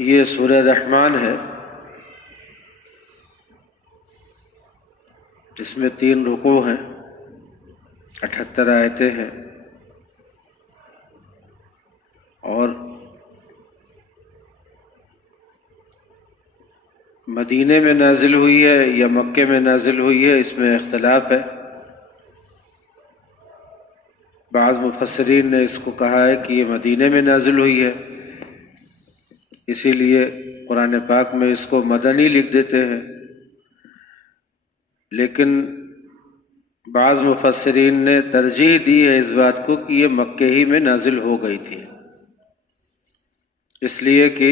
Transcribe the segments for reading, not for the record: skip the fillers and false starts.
یہ سورہ رحمان ہے، اس میں 3 رکوع ہیں، 78 آیتیں ہیں، اور مدینے میں نازل ہوئی ہے یا مکے میں نازل ہوئی ہے، اس میں اختلاف ہے۔ بعض مفسرین نے اس کو کہا ہے کہ یہ مدینے میں نازل ہوئی ہے، اسی لیے قرآن پاک میں اس کو مدنی لکھ دیتے ہیں، لیکن بعض مفسرین نے ترجیح دی ہے اس بات کو کہ یہ مکے ہی میں نازل ہو گئی تھی، اس لیے کہ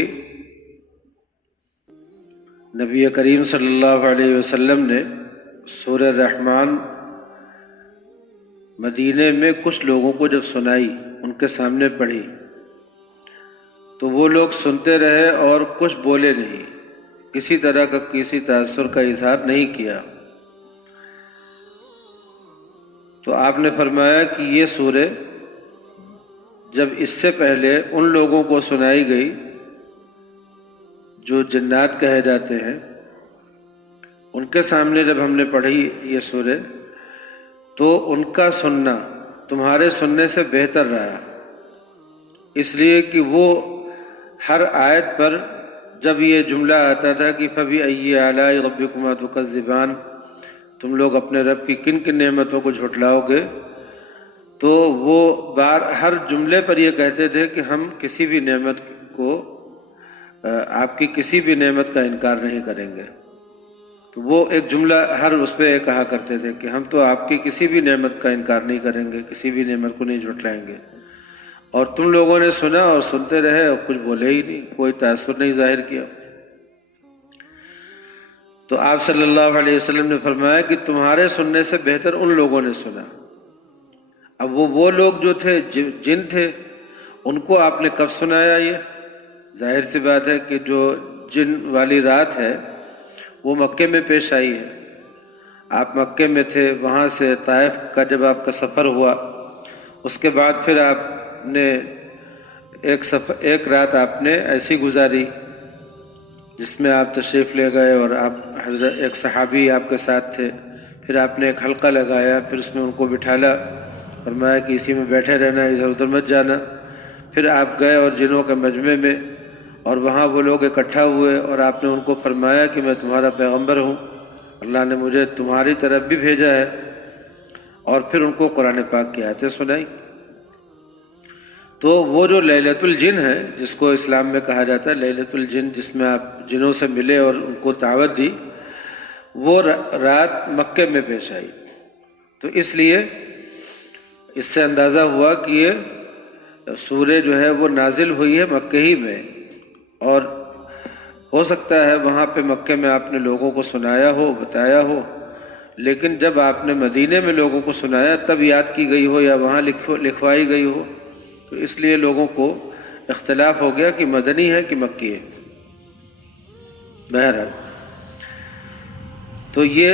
نبی کریم صلی اللہ علیہ وسلم نے سورہ رحمان مدینے میں کچھ لوگوں کو جب سنائی، ان کے سامنے پڑھی، تو وہ لوگ سنتے رہے اور کچھ بولے نہیں، کسی طرح کا کسی تاثر کا اظہار نہیں کیا۔ تو آپ نے فرمایا کہ یہ سورہ جب اس سے پہلے ان لوگوں کو سنائی گئی جو جنات کہے جاتے ہیں، ان کے سامنے جب ہم نے پڑھی یہ سورہ، تو ان کا سننا تمہارے سننے سے بہتر رہا، اس لیے کہ وہ ہر آیت پر جب یہ جملہ آتا تھا کہ فَبِأَيِّ آلَاءِ رَبِّكُمَا تُكَذِّبَانِ، تم لوگ اپنے رب کی کن کن نعمتوں کو جھٹلاؤ گے، تو وہ ہر جملے پر یہ کہتے تھے کہ ہم کسی بھی نعمت کو، آپ کی کسی بھی نعمت کا انکار نہیں کریں گے۔ تو وہ ایک جملہ ہر اس پہ کہا کرتے تھے کہ ہم تو آپ کی کسی بھی نعمت کا انکار نہیں کریں گے، کسی بھی نعمت کو نہیں جھٹلائیں گے۔ اور تم لوگوں نے سنا اور سنتے رہے اور کچھ بولے ہی نہیں، کوئی تاثر نہیں ظاہر کیا۔ تو آپ صلی اللہ علیہ وسلم نے فرمایا کہ تمہارے سننے سے بہتر ان لوگوں نے سنا۔ اب وہ لوگ جو تھے جن تھے، ان کو آپ نے کب سنایا؟ یہ ظاہر سی بات ہے کہ جو جن والی رات ہے وہ مکے میں پیش آئی ہے۔ آپ مکے میں تھے، وہاں سے طائف کا جب آپ کا سفر ہوا، اس کے بعد پھر آپ نے ایک رات آپ نے ایسی گزاری جس میں آپ تشریف لے گئے، اور آپ حضرت ایک صحابی آپ کے ساتھ تھے، پھر آپ نے ایک حلقہ لگایا، پھر اس میں ان کو بٹھالا، فرمایا کہ اسی میں بیٹھے رہنا، ادھر ادھر مت جانا۔ پھر آپ گئے اور جنوں کے مجمع میں، اور وہاں وہ لوگ اکٹھا ہوئے، اور آپ نے ان کو فرمایا کہ میں تمہارا پیغمبر ہوں، اللہ نے مجھے تمہاری طرف بھی بھیجا ہے، اور پھر ان کو قرآن پاک کی آیتیں سنائی۔ تو وہ جو لیلۃ الجن ہے، جس کو اسلام میں کہا جاتا ہے لیلۃ الجن، جس میں آپ جنوں سے ملے اور ان کو دعوت دی، وہ رات مکے میں پیش آئی۔ تو اس لیے اس سے اندازہ ہوا کہ یہ سورہ جو ہے وہ نازل ہوئی ہے مکے ہی میں، اور ہو سکتا ہے وہاں پہ مکے میں آپ نے لوگوں کو سنایا ہو، بتایا ہو، لیکن جب آپ نے مدینے میں لوگوں کو سنایا تب یاد کی گئی ہو یا وہاں لکھوائی گئی ہو، تو اس لیے لوگوں کو اختلاف ہو گیا کہ مدنی ہے کہ مکی ہے۔ بہرحال تو یہ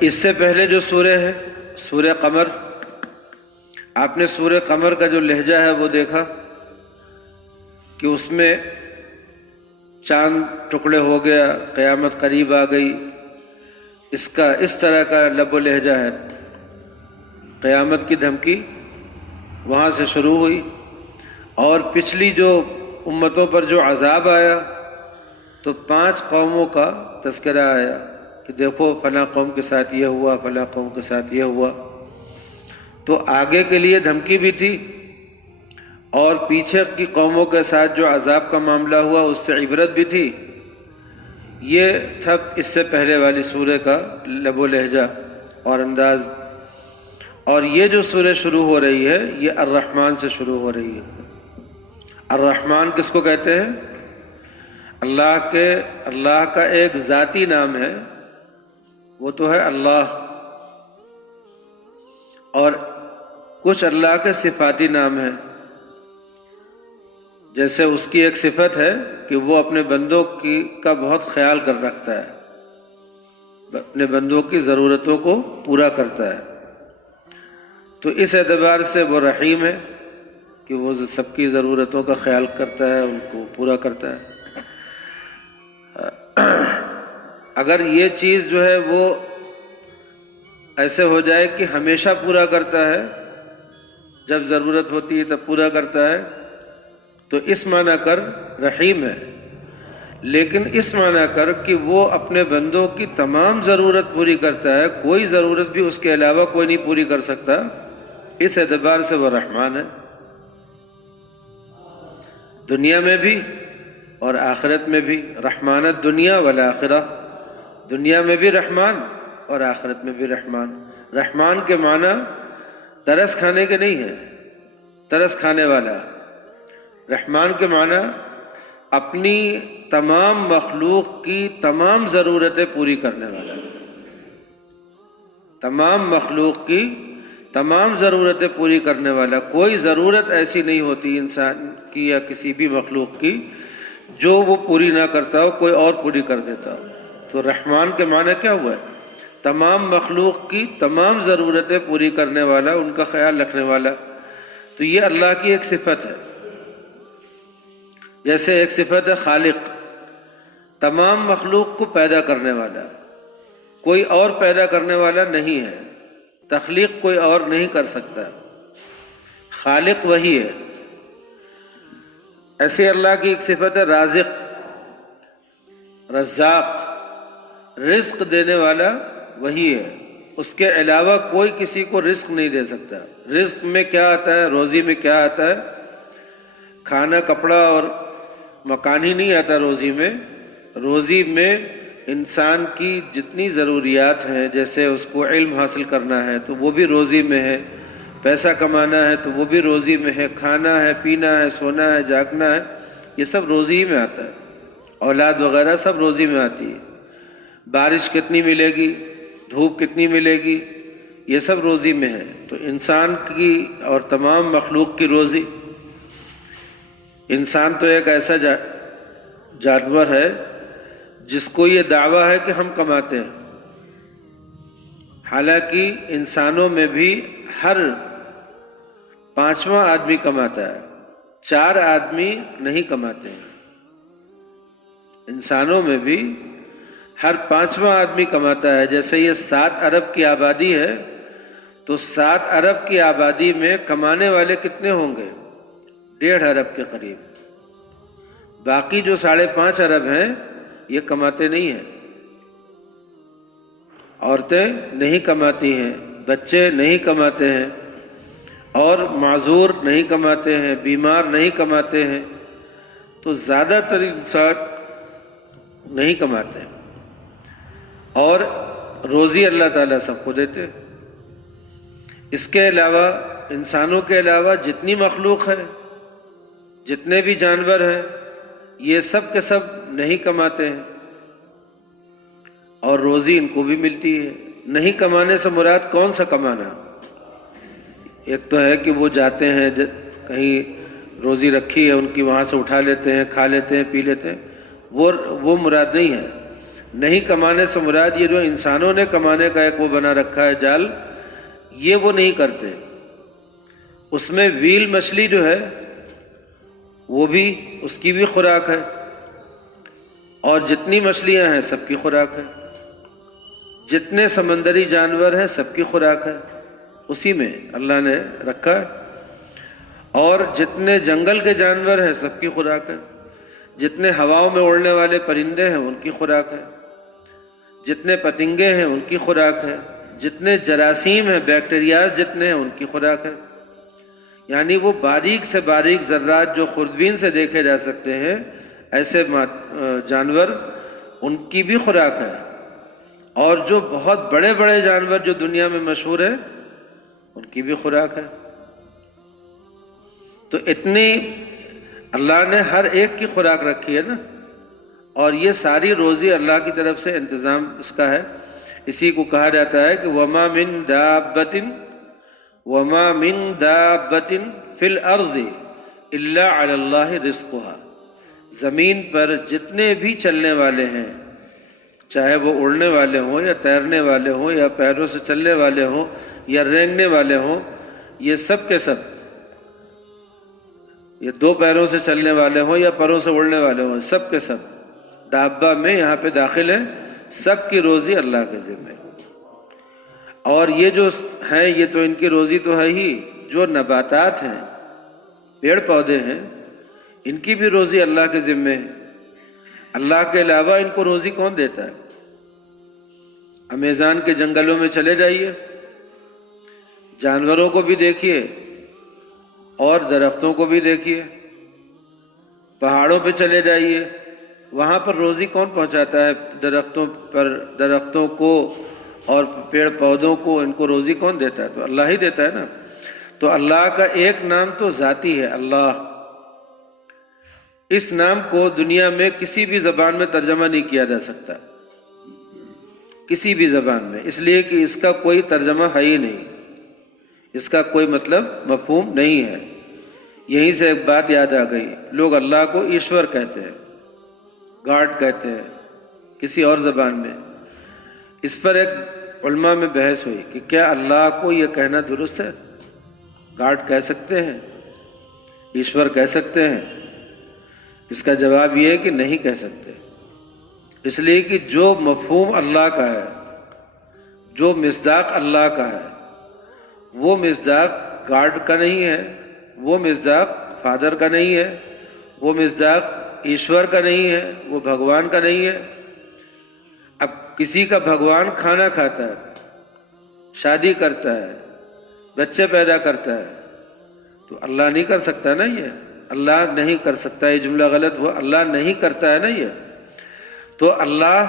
اس سے پہلے جو سورہ ہے سورہ قمر، آپ نے سورہ قمر کا جو لہجہ ہے وہ دیکھا کہ اس میں چاند ٹکڑے ہو گیا، قیامت قریب آ گئی، اس طرح کا لب و لہجہ ہے۔ قیامت کی دھمکی وہاں سے شروع ہوئی، اور پچھلی جو امتوں پر جو عذاب آیا تو 5 قوموں کا تذکرہ آیا کہ دیکھو فلاں قوم کے ساتھ یہ ہوا، فلاں قوم کے ساتھ یہ ہوا۔ تو آگے کے لیے دھمکی بھی تھی، اور پیچھے کی قوموں کے ساتھ جو عذاب کا معاملہ ہوا اس سے عبرت بھی تھی۔ یہ تھا اس سے پہلے والی سورہ کا لب و لہجہ اور انداز۔ اور یہ جو سورہ شروع ہو رہی ہے یہ الرحمن سے شروع ہو رہی ہے۔ الرحمن کس کو کہتے ہیں؟ اللہ کا ایک ذاتی نام ہے، وہ تو ہے اللہ، اور کچھ اللہ کے صفاتی نام ہیں۔ جیسے اس کی ایک صفت ہے کہ وہ اپنے بندوں کا بہت خیال کر رکھتا ہے، اپنے بندوں کی ضرورتوں کو پورا کرتا ہے۔ تو اس اعتبار سے وہ رحیم ہے کہ وہ سب کی ضرورتوں کا خیال کرتا ہے، ان کو پورا کرتا ہے۔ اگر یہ چیز جو ہے وہ ایسے ہو جائے کہ ہمیشہ پورا کرتا ہے، جب ضرورت ہوتی ہے تب پورا کرتا ہے، تو اس معنی کر رحیم ہے، لیکن اس معنی کر کہ وہ اپنے بندوں کی تمام ضرورت پوری کرتا ہے، کوئی ضرورت بھی اس کے علاوہ کوئی نہیں پوری کر سکتا، اس اعتبار سے وہ رحمان ہے، دنیا میں بھی اور آخرت میں بھی۔ رحمانت دنیا والآخرہ، دنیا میں بھی رحمان اور آخرت میں بھی رحمان۔ رحمان کے معنی ترس کھانے کے نہیں ہے، ترس کھانے والا۔ رحمان کے معنی اپنی تمام مخلوق کی تمام ضرورتیں پوری کرنے والا، تمام مخلوق کی تمام ضرورتیں پوری کرنے والا۔ کوئی ضرورت ایسی نہیں ہوتی انسان کی یا کسی بھی مخلوق کی جو وہ پوری نہ کرتا ہو، کوئی اور پوری کر دیتا ہو۔ تو رحمان کے معنی کیا ہوا ہے؟ تمام مخلوق کی تمام ضرورتیں پوری کرنے والا، ان کا خیال رکھنے والا۔ تو یہ اللہ کی ایک صفت ہے۔ جیسے ایک صفت ہے خالق، تمام مخلوق کو پیدا کرنے والا، کوئی اور پیدا کرنے والا نہیں ہے، تخلیق کوئی اور نہیں کر سکتا، خالق وہی ہے۔ ایسے اللہ کی ایک صفت ہے رازق، رزاق، رزق دینے والا وہی ہے، اس کے علاوہ کوئی کسی کو رزق نہیں دے سکتا۔ رزق میں کیا آتا ہے، روزی میں کیا آتا ہے؟ کھانا، کپڑا اور مکان ہی نہیں آتا روزی میں۔ روزی میں انسان کی جتنی ضروریات ہیں، جیسے اس کو علم حاصل کرنا ہے تو وہ بھی روزی میں ہے، پیسہ کمانا ہے تو وہ بھی روزی میں ہے، کھانا ہے، پینا ہے، سونا ہے، جاگنا ہے، یہ سب روزی ہی میں آتا ہے۔ اولاد وغیرہ سب روزی میں آتی ہے۔ بارش کتنی ملے گی، دھوپ کتنی ملے گی، یہ سب روزی میں ہے۔ تو انسان کی اور تمام مخلوق کی روزی۔ انسان تو ایک ایسا جانور ہے جس کو یہ دعویٰ ہے کہ ہم کماتے ہیں، حالانکہ انسانوں میں بھی ہر 5واں آدمی کماتا ہے، 4 آدمی نہیں کماتے ہیں۔ انسانوں میں بھی ہر 5واں آدمی کماتا ہے۔ جیسے یہ 7 ارب کی آبادی ہے تو 7 ارب کی آبادی میں کمانے والے کتنے ہوں گے؟ 1.5 ارب کے قریب۔ باقی جو 5.5 ارب ہیں یہ کماتے نہیں ہیں، عورتیں نہیں کماتی ہیں، بچے نہیں کماتے ہیں، اور معذور نہیں کماتے ہیں، بیمار نہیں کماتے ہیں، تو زیادہ تر انسان نہیں کماتے ہیں، اور روزی اللہ تعالیٰ سب کو دیتے ہیں۔ اس کے علاوہ انسانوں کے علاوہ جتنی مخلوق ہے، جتنے بھی جانور ہیں، یہ سب کے سب نہیں کماتے ہیں، اور روزی ان کو بھی ملتی ہے۔ نہیں کمانے سے مراد کون سا کمانا؟ ایک تو ہے کہ وہ جاتے ہیں کہیں روزی رکھی ہے ان کی، وہاں سے اٹھا لیتے ہیں، کھا لیتے ہیں، پی لیتے ہیں، وہ مراد نہیں ہے۔ نہیں کمانے سے مراد یہ جو انسانوں نے کمانے کا ایک وہ بنا رکھا ہے جال، یہ وہ نہیں کرتے۔ اس میں ویل مچھلی جو ہے وہ بھی، اس کی بھی خوراک ہے، اور جتنی مچھلیاں ہیں سب کی خوراک ہے، جتنے سمندری جانور ہیں سب کی خوراک ہے، اسی میں اللہ نے رکھا ہے، اور جتنے جنگل کے جانور ہیں سب کی خوراک ہے، جتنے ہواؤں میں اڑنے والے پرندے ہیں ان کی خوراک ہے، جتنے پتنگے ہیں ان کی خوراک ہے، جتنے جراثیم ہیں، بیکٹیریاز جتنے ہیں ان کی خوراک ہے۔ یعنی وہ باریک سے باریک ذرات جو خوردبین سے دیکھے جا سکتے ہیں، ایسے جانور، ان کی بھی خوراک ہے، اور جو بہت بڑے بڑے جانور جو دنیا میں مشہور ہیں ان کی بھی خوراک ہے۔ تو اتنی اللہ نے ہر ایک کی خوراک رکھی ہے نا، اور یہ ساری روزی اللہ کی طرف سے انتظام اس کا ہے۔ اسی کو کہا جاتا ہے کہ وَمَا مِن دَابَّةٍ فِي الْأَرْضِ إِلَّا عَلَى اللَّهِ رِزْقُهَا۔ زمین پر جتنے بھی چلنے والے ہیں، چاہے وہ اڑنے والے ہوں یا تیرنے والے ہوں یا پیروں سے چلنے والے ہوں یا رینگنے والے ہوں، یہ سب کے سب، یہ 2 پیروں سے چلنے والے ہوں یا پروں سے اڑنے والے ہوں، سب کے سب دابہ میں یہاں پہ داخل ہیں، سب کی روزی اللہ کے ذمہ. اور یہ جو ہیں یہ تو ان کی روزی تو ہے ہی، جو نباتات ہیں، پیڑ پودے ہیں، ان کی بھی روزی اللہ کے ذمہ ہے. اللہ کے علاوہ ان کو روزی کون دیتا ہے؟ امیزان کے جنگلوں میں چلے جائیے، جانوروں کو بھی دیکھیے اور درختوں کو بھی دیکھیے. پہاڑوں پہ چلے جائیے، وہاں پر روزی کون پہنچاتا ہے؟ درختوں کو اور پیڑ پودوں کو، ان کو روزی کون دیتا ہے؟ تو اللہ ہی دیتا ہے نا. تو اللہ کا ایک نام تو ذاتی ہے، اللہ. اس نام کو دنیا میں کسی بھی زبان میں ترجمہ نہیں کیا جا سکتا، کسی بھی زبان میں، اس لیے کہ اس کا کوئی ترجمہ ہے ہی نہیں، اس کا کوئی مطلب مفہوم نہیں ہے. یہیں سے ایک بات یاد آ گئی، لوگ اللہ کو ایشور کہتے ہیں، گاڈ کہتے ہیں کسی اور زبان میں. اس پر ایک علماء میں بحث ہوئی کہ کیا اللہ کو یہ کہنا درست ہے؟ گاڈ کہہ سکتے ہیں، ایشور کہہ سکتے ہیں؟ اس کا جواب یہ ہے کہ نہیں کہہ سکتے، اس لیے کہ جو مفہوم اللہ کا ہے، جو مصداق اللہ کا ہے، وہ مصداق گاڈ کا نہیں ہے، وہ مصداق فادر کا نہیں ہے، وہ مصداق ایشور کا نہیں ہے، وہ بھگوان کا نہیں ہے. اب کسی کا بھگوان کھانا کھاتا ہے، شادی کرتا ہے، بچے پیدا کرتا ہے، تو اللہ نہیں کر سکتا نا. یہ اللہ نہیں کر سکتا، یہ جملہ غلط ہوا، اللہ نہیں کرتا ہے نا یہ. تو اللہ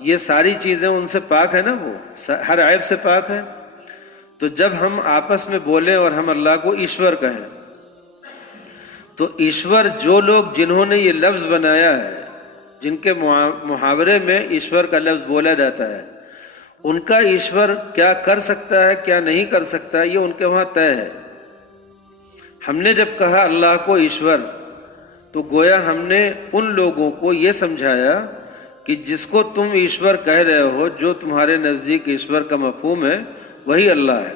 یہ ساری چیزیں ان سے پاک ہے نا، وہ ہر عیب سے پاک ہے. تو جب ہم آپس میں بولیں اور ہم اللہ کو ایشور کہیں، تو ایشور جو لوگ جنہوں نے یہ لفظ بنایا ہے، جن کے محاورے میں ایشور کا لفظ بولا جاتا ہے، ان کا ایشور کیا کر سکتا ہے کیا نہیں کر سکتا یہ ان کے وہاں طے ہے. ہم نے جب کہا اللہ کو ایشور، تو گویا ہم نے ان لوگوں کو یہ سمجھایا کہ جس کو تم ایشور کہہ رہے ہو، جو تمہارے نزدیک ایشور کا مفہوم ہے، وہی اللہ ہے،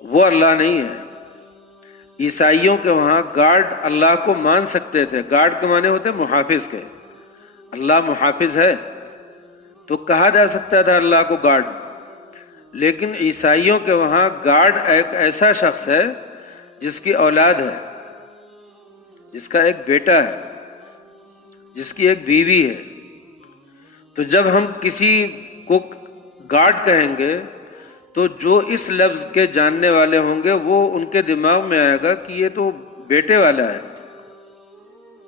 وہ اللہ نہیں ہے. عیسائیوں کے وہاں گاڈ اللہ کو مان سکتے تھے، گاڈ کے معنی ہوتے محافظ کے. اللہ محافظ ہے تو کہا جا سکتا تھا اللہ کو گاڈ. لیکن عیسائیوں کے وہاں گاڈ ایک ایسا شخص ہے جس کی اولاد ہے، جس کا ایک بیٹا ہے، جس کی ایک بیوی ہے. تو جب ہم کسی کو گاڈ کہیں گے تو جو اس لفظ کے جاننے والے ہوں گے وہ ان کے دماغ میں آئے گا کہ یہ تو بیٹے والا ہے،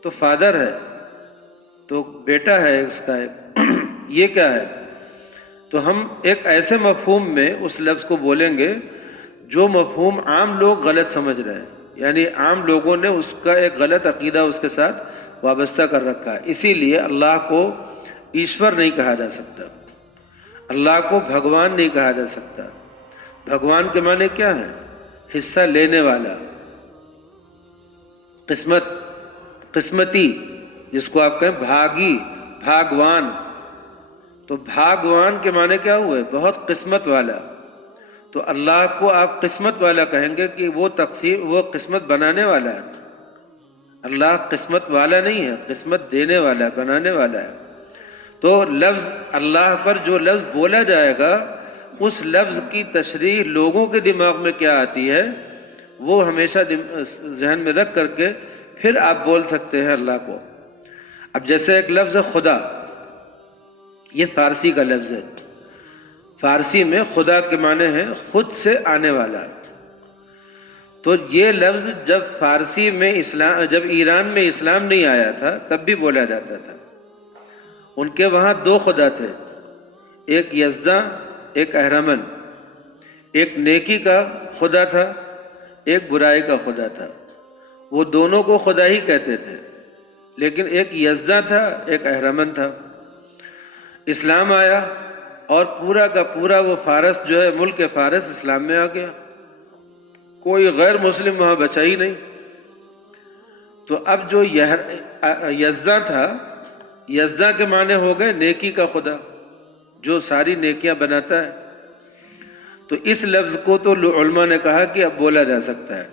تو فادر ہے، تو بیٹا ہے اس کا ایک یہ کیا ہے؟ تو ہم ایک ایسے مفہوم میں اس لفظ کو بولیں گے جو مفہوم عام لوگ غلط سمجھ رہے ہیں، یعنی عام لوگوں نے اس کا ایک غلط عقیدہ اس کے ساتھ وابستہ کر رکھا ہے. اسی لیے اللہ کو ایشور نہیں کہا جا سکتا، اللہ کو بھگوان نہیں کہا جا سکتا. بھگوان کے معنی کیا ہیں؟ حصہ لینے والا، قسمتی، جس کو آپ کہیں بھاگی، بھاگوان. تو بھاگوان کے معنی کیا ہوئے؟ بہت قسمت والا. تو اللہ کو آپ قسمت والا کہیں گے کہ وہ قسمت بنانے والا ہے. اللہ قسمت والا نہیں ہے، قسمت دینے والا، بنانے والا ہے. تو لفظ اللہ پر جو لفظ بولا جائے گا، اس لفظ کی تشریح لوگوں کے دماغ میں کیا آتی ہے، وہ ہمیشہ ذہن میں رکھ کر کے پھر آپ بول سکتے ہیں اللہ کو. اب جیسے ایک لفظ خدا، یہ فارسی کا لفظ ہے. فارسی میں خدا کے معنی ہے خود سے آنے والا. تو یہ لفظ جب فارسی میں جب ایران میں اسلام نہیں آیا تھا تب بھی بولا جاتا تھا. ان کے وہاں دو خدا تھے، ایک یزداں، ایک اہرمن. ایک نیکی کا خدا تھا، ایک برائی کا خدا تھا. وہ دونوں کو خدا ہی کہتے تھے، لیکن ایک یزداں تھا، ایک اہرمن تھا. اسلام آیا اور پورا کا پورا وہ فارس جو ہے، ملک فارس اسلام میں آ گیا. کوئی غیر مسلم وہاں بچا ہی نہیں. تو اب جو یزداں تھا، یزداں کے معنی ہو گئے نیکی کا خدا، جو ساری نیکیاں بناتا ہے. تو اس لفظ کو تو علماء نے کہا کہ اب بولا جا سکتا ہے،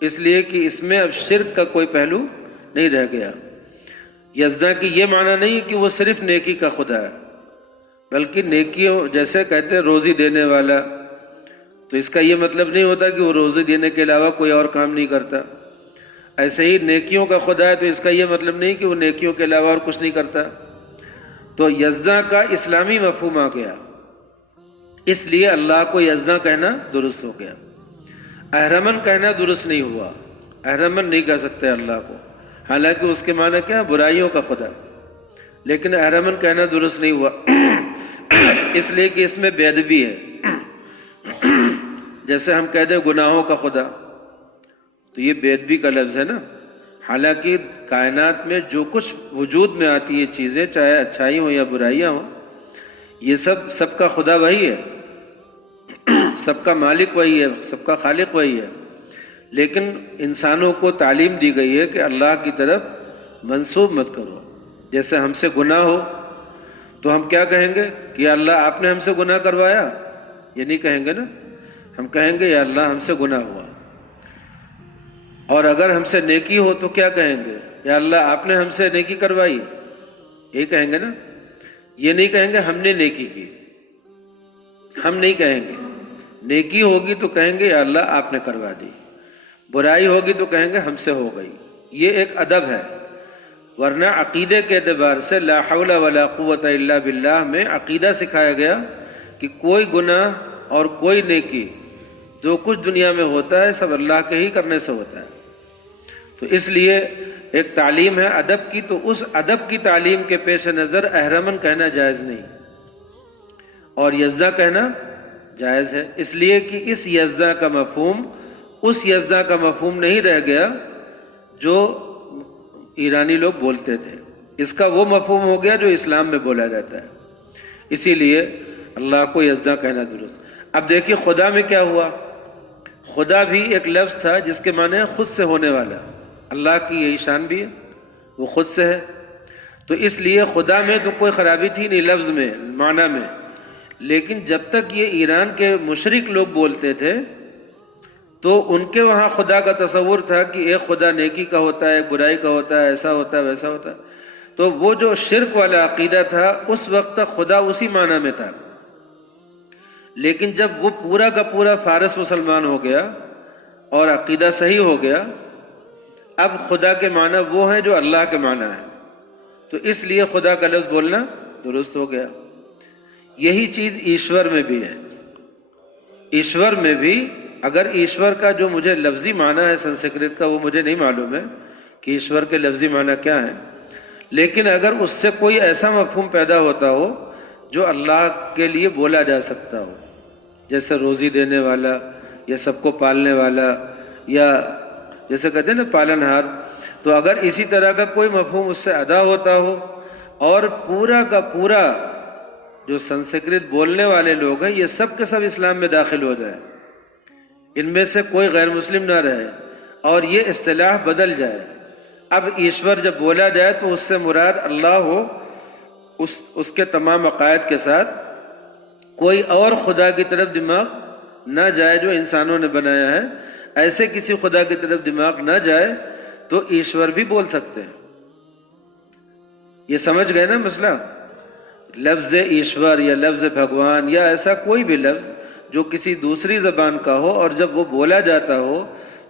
اس لیے کہ اس میں اب شرک کا کوئی پہلو نہیں رہ گیا. یزداں کی یہ معنی نہیں ہے کہ وہ صرف نیکی کا خدا ہے، بلکہ نیکیوں جیسے کہتے ہیں روزی دینے والا، تو اس کا یہ مطلب نہیں ہوتا کہ وہ روزی دینے کے علاوہ کوئی اور کام نہیں کرتا۔ ایسے ہی نیکیوں کا خدا ہے تو اس کا یہ مطلب نہیں کہ وہ نیکیوں کے علاوہ اور کچھ نہیں کرتا۔ تو یزداں کا اسلامی مفہوم آ گیا، اس لیے اللہ کو یزداں کہنا درست ہو گیا۔ اہرمن کہنا درست نہیں ہوا، اہرمن نہیں کہہ سکتے اللہ کو، حالانکہ اس کے معنی کیا؟ برائیوں کا خدا، لیکن اہرمن کہنا درست نہیں ہوا اس لیے کہ اس میں بے ادبی ہے۔ جیسے ہم کہہ دیں گناہوں کا خدا، تو یہ بے ادبی کا لفظ ہے نا، حالانکہ کائنات میں جو کچھ وجود میں آتی ہے چیزیں، چاہے اچھائی ہوں یا برائیاں ہوں، یہ سب کا خدا وہی ہے، سب کا مالک وہی ہے، سب کا خالق وہی ہے، لیکن انسانوں کو تعلیم دی گئی ہے کہ اللہ کی طرف منسوب مت کرو۔ جیسے ہم سے گناہ ہو تو ہم کیا کہیں گے کہ یا اللہ آپ نے ہم سے گناہ کروایا؟ یہ نہیں کہیں گے نا، ہم کہیں گے یا اللہ ہم سے گناہ ہوا۔ اور اگر ہم سے نیکی ہو تو کیا کہیں گے؟ یا اللہ آپ نے ہم سے نیکی کروائی، یہ کہیں گے نا۔ یہ نہیں کہیں گے ہم نے نیکی کی، ہم نہیں کہیں گے۔ نیکی ہوگی تو کہیں گے یا اللہ آپ نے کروا دی، برائی ہوگی تو کہیں گے ہم سے ہو گئی۔ یہ ایک ادب ہے، ورنہ عقیدے کے اعتبار سے لا حول ولا قوت الا باللہ میں عقیدہ سکھایا گیا کہ کوئی گناہ اور کوئی نیکی جو کچھ دنیا میں ہوتا ہے سب اللہ کے ہی کرنے سے ہوتا ہے۔ تو اس لیے ایک تعلیم ہے ادب کی، تو اس ادب کی تعلیم کے پیش نظر اہرمن کہنا جائز نہیں اور یزداں کہنا جائز ہے، اس لیے کہ اس یزداں کا مفہوم اس یزداں کا مفہوم نہیں رہ گیا جو ایرانی لوگ بولتے تھے، اس کا وہ مفہوم ہو گیا جو اسلام میں بولا جاتا ہے، اسی لیے اللہ کو یزداں کہنا درست۔ اب دیکھیے خدا میں کیا ہوا، خدا بھی ایک لفظ تھا جس کے معنی ہے خود سے ہونے والا، اللہ کی یہی شان بھی ہے، وہ خود سے ہے، تو اس لیے خدا میں تو کوئی خرابی تھی نہیں لفظ میں، معنی میں، لیکن جب تک یہ ایران کے مشرک لوگ بولتے تھے تو ان کے وہاں خدا کا تصور تھا کہ ایک خدا نیکی کا ہوتا ہے، ایک برائی کا ہوتا ہے، ایسا ہوتا ہے ویسا ہوتا ہے، تو وہ جو شرک والا عقیدہ تھا اس وقت تک خدا اسی معنی میں تھا، لیکن جب وہ پورا کا پورا فارس مسلمان ہو گیا اور عقیدہ صحیح ہو گیا، اب خدا کے معنی وہ ہیں جو اللہ کے معنی ہیں، تو اس لیے خدا کا لفظ بولنا درست ہو گیا۔ یہی چیز ایشور میں بھی ہے، ایشور میں بھی اگر ایشور کا جو مجھے لفظی معنی ہے سنسکرت کا وہ مجھے نہیں معلوم ہے کہ ایشور کے لفظی معنی کیا ہے، لیکن اگر اس سے کوئی ایسا مفہوم پیدا ہوتا ہو جو اللہ کے لیے بولا جا سکتا ہو، جیسے روزی دینے والا یا سب کو پالنے والا یا جیسے کہتے ہیں نا پالن ہار، تو اگر اسی طرح کا کوئی مفہوم اس سے ادا ہوتا ہو اور پورا کا پورا جو سنسکرت بولنے والے لوگ ہیں یہ سب کے سب اسلام میں داخل ہو جائے، ان میں سے کوئی غیر مسلم نہ رہے اور یہ اصطلاح بدل جائے، اب ایشور جب بولا جائے تو اس سے مراد اللہ ہو، اس کے تمام عقائد کے ساتھ کوئی اور خدا کی طرف دماغ نہ جائے جو انسانوں نے بنایا ہے، ایسے کسی خدا کی طرف دماغ نہ جائے تو ایشور بھی بول سکتے ہیں۔ یہ سمجھ گئے نا مسئلہ؟ لفظ ایشور یا لفظ بھگوان یا ایسا کوئی بھی لفظ جو کسی دوسری زبان کا ہو اور جب وہ بولا جاتا ہو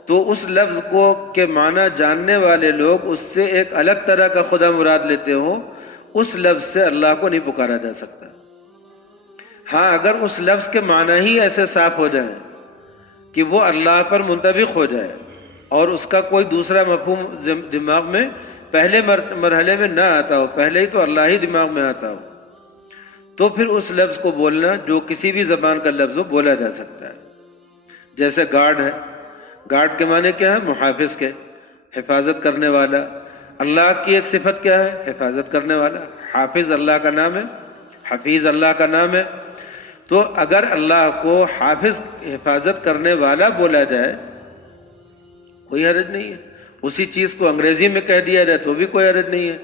تو اس لفظ کو کے معنی جاننے والے لوگ اس سے ایک الگ طرح کا خدا مراد لیتے ہوں، اس لفظ سے اللہ کو نہیں پکارا جا سکتا۔ ہاں اگر اس لفظ کے معنی ہی ایسے صاف ہو جائیں کہ وہ اللہ پر منطبق ہو جائے اور اس کا کوئی دوسرا مفہوم دماغ میں پہلے مرحلے میں نہ آتا ہو، پہلے ہی تو اللہ ہی دماغ میں آتا ہو، تو پھر اس لفظ کو بولنا جو کسی بھی زبان کا لفظ ہو بولا جا سکتا ہے۔ جیسے گارڈ ہے، گارڈ کے معنی کیا ہے؟ محافظ کے، حفاظت کرنے والا۔ اللہ کی ایک صفت کیا ہے؟ حفاظت کرنے والا۔ حافظ اللہ کا نام ہے، حفیظ اللہ کا نام ہے، تو اگر اللہ کو حافظ حفاظت کرنے والا بولا جائے کوئی حرج نہیں ہے، اسی چیز کو انگریزی میں کہہ دیا جائے تو بھی کوئی حرج نہیں ہے،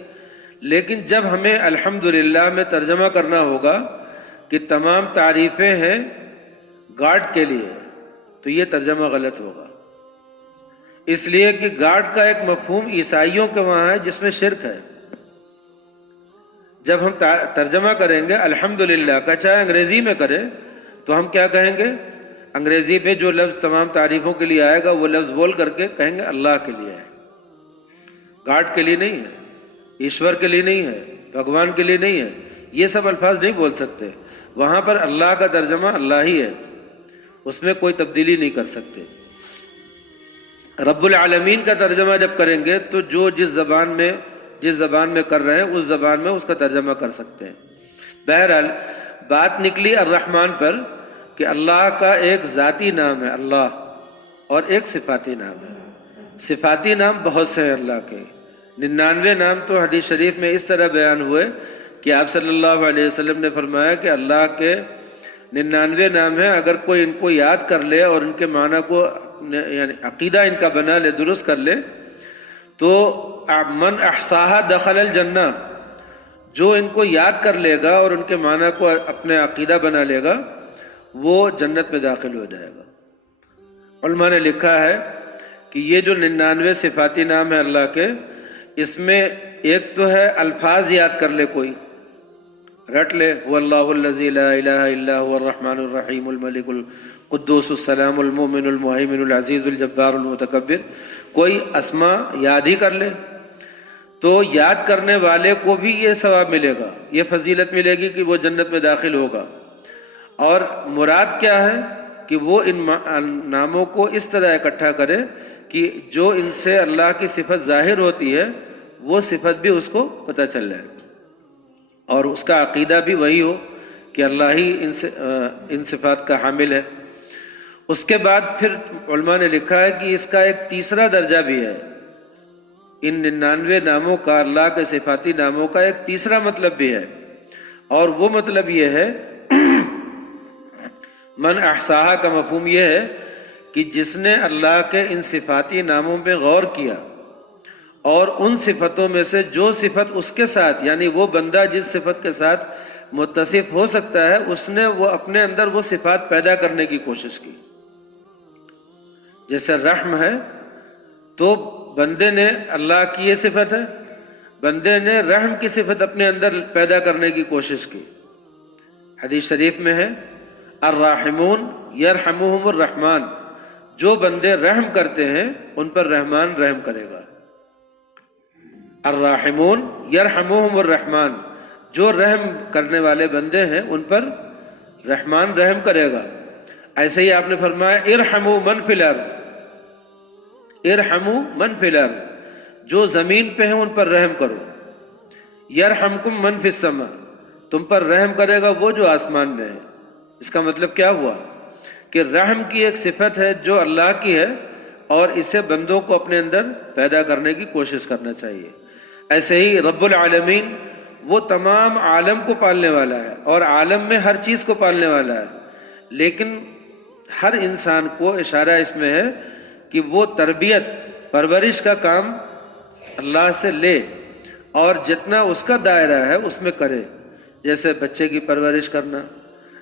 لیکن جب ہمیں الحمدللہ میں ترجمہ کرنا ہوگا کہ تمام تعریفیں ہیں گاڈ کے لیے، تو یہ ترجمہ غلط ہوگا، اس لیے کہ گاڈ کا ایک مفہوم عیسائیوں کے وہاں ہے جس میں شرک ہے، جب ہم ترجمہ کریں گے الحمدللہ کا، چاہے انگریزی میں کریں تو ہم کیا کہیں گے؟ انگریزی میں جو لفظ تمام تعریفوں کے لیے آئے گا وہ لفظ بول کر کے کہیں گے اللہ کے لیے ہے، گاڈ کے لیے نہیں ہے، ایشور کے لیے نہیں ہے، بھگوان کے لیے نہیں ہے، یہ سب الفاظ نہیں بول سکتے۔ وہاں پر اللہ کا ترجمہ اللہ ہی ہے، اس میں کوئی تبدیلی نہیں کر سکتے۔ رب العالمین کا ترجمہ جب کریں گے تو جو جس زبان میں کر رہے ہیں اس زبان میں اس کا ترجمہ کر سکتے ہیں۔ بہرحال بات نکلی الرحمن پر کہ اللہ کا ایک ذاتی نام ہے اللہ، اور ایک صفاتی نام ہے۔ صفاتی نام بہت سے ہیں اللہ کے، 99 نام تو حدیث شریف میں اس طرح بیان ہوئے کہ آپ صلی اللہ علیہ وسلم نے فرمایا کہ اللہ کے 99 نام ہیں، اگر کوئی ان کو یاد کر لے اور ان کے معنی کو یعنی عقیدہ ان کا بنا لے، درست کر لے، تو من احصاها دخل الجنہ، جو ان کو یاد کر لے گا اور ان کے معنی کو اپنے عقیدہ بنا لے گا وہ جنت میں داخل ہو جائے گا۔ علماء نے لکھا ہے کہ یہ جو 99 صفاتی نام ہے اللہ کے، اس میں ایک تو ہے الفاظ یاد کر لے، کوئی رٹ لے، واللہ الذی لا الہ الا هو الرحمن الرحیم الملک القدوس السلام المؤمن المہیمن العزیز الجبار المتکبر، کوئی اسماء یاد ہی کر لے تو یاد کرنے والے کو بھی یہ ثواب ملے گا، یہ فضیلت ملے گی کہ وہ جنت میں داخل ہوگا۔ اور مراد کیا ہے کہ وہ ان ناموں کو اس طرح اکٹھا کرے کہ جو ان سے اللہ کی صفت ظاہر ہوتی ہے وہ صفت بھی اس کو پتہ چل جائے، اور اس کا عقیدہ بھی وہی ہو کہ اللہ ہی ان صفات کا حامل ہے۔ اس کے بعد پھر علماء نے لکھا ہے کہ اس کا ایک تیسرا درجہ بھی ہے، ان 99 ناموں کا، اللہ کے صفاتی ناموں کا ایک تیسرا مطلب بھی ہے، اور وہ مطلب یہ ہے من احصاها کا مفہوم یہ ہے کہ جس نے اللہ کے ان صفاتی ناموں پہ غور کیا اور ان صفتوں میں سے جو صفت اس کے ساتھ، یعنی وہ بندہ جس صفت کے ساتھ متصف ہو سکتا ہے، اس نے وہ اپنے اندر وہ صفات پیدا کرنے کی کوشش کی۔ جیسے رحم ہے تو بندے نے، اللہ کی یہ صفت ہے، بندے نے رحم کی صفت اپنے اندر پیدا کرنے کی کوشش کی۔ حدیث شریف میں ہے الراحمون یرحمہم الرحمن، جو بندے رحم کرتے ہیں ان پر رحمان رحم کرے گا۔ الراحمون یرحمہم الرحمن، جو رحم کرنے والے بندے ہیں ان پر رحمان رحم کرے گا۔ ایسے ہی آپ نے فرمایا ارحموا من فی الارض، ارحموا من فی الارض، جو زمین پہ ہیں ان پر رحم کرو۔ یرحمکم من فی السماء، تم پر رحم کرے گا وہ جو آسمان میں ہے۔ اس کا مطلب کیا ہوا کہ رحم کی ایک صفت ہے جو اللہ کی ہے، اور اسے بندوں کو اپنے اندر پیدا کرنے کی کوشش کرنا چاہیے۔ ایسے ہی رب العالمین، وہ تمام عالم کو پالنے والا ہے اور عالم میں ہر چیز کو پالنے والا ہے، لیکن ہر انسان کو اشارہ اس میں ہے کہ وہ تربیت، پرورش کا کام اللہ سے لے، اور جتنا اس کا دائرہ ہے اس میں کرے، جیسے بچے کی پرورش کرنا،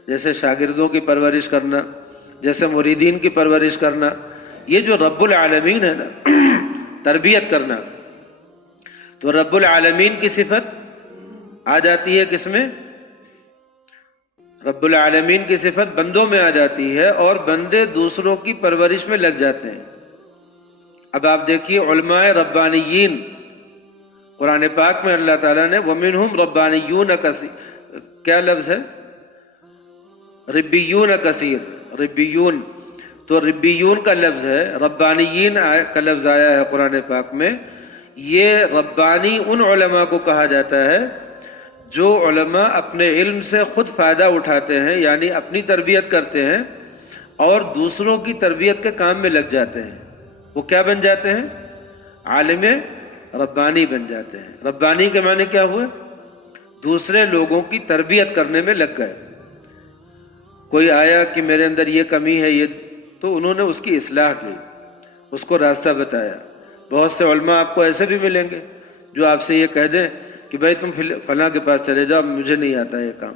جیسے شاگردوں کی پرورش کرنا، جیسے مریدین کی پرورش کرنا، یہ جو رب العالمین ہے نا، تربیت کرنا، تو رب العالمین کی صفت آ جاتی ہے کس میں؟ رب العالمین کی صفت بندوں میں آ جاتی ہے، اور بندے دوسروں کی پرورش میں لگ جاتے ہیں۔ اب آپ دیکھیے علماء ربانیین، قرآن پاک میں اللہ تعالیٰ نے وَمِنْهُمْ رَبَّانِيُّونَ كَثِيرٌ، کیا لفظ ہے؟ ربیون کثیر، ربیون، تو ربیون کا لفظ ہے، ربانیین کا لفظ آیا ہے قرآن پاک میں۔ یہ ربانی ان علماء کو کہا جاتا ہے جو علماء اپنے علم سے خود فائدہ اٹھاتے ہیں، یعنی اپنی تربیت کرتے ہیں اور دوسروں کی تربیت کے کام میں لگ جاتے ہیں۔ وہ کیا بن جاتے ہیں؟ عالم ربانی بن جاتے ہیں۔ ربانی کے معنی کیا ہوئے؟ دوسرے لوگوں کی تربیت کرنے میں لگ گئے۔ کوئی آیا کہ میرے اندر یہ کمی ہے، یہ، تو انہوں نے اس کی اصلاح کی، اس کو راستہ بتایا۔ بہت سے علماء آپ کو ایسے بھی ملیں گے جو آپ سے یہ کہہ دیں کہ بھائی تم فلاں کے پاس چلے جاؤ، مجھے نہیں آتا یہ کام،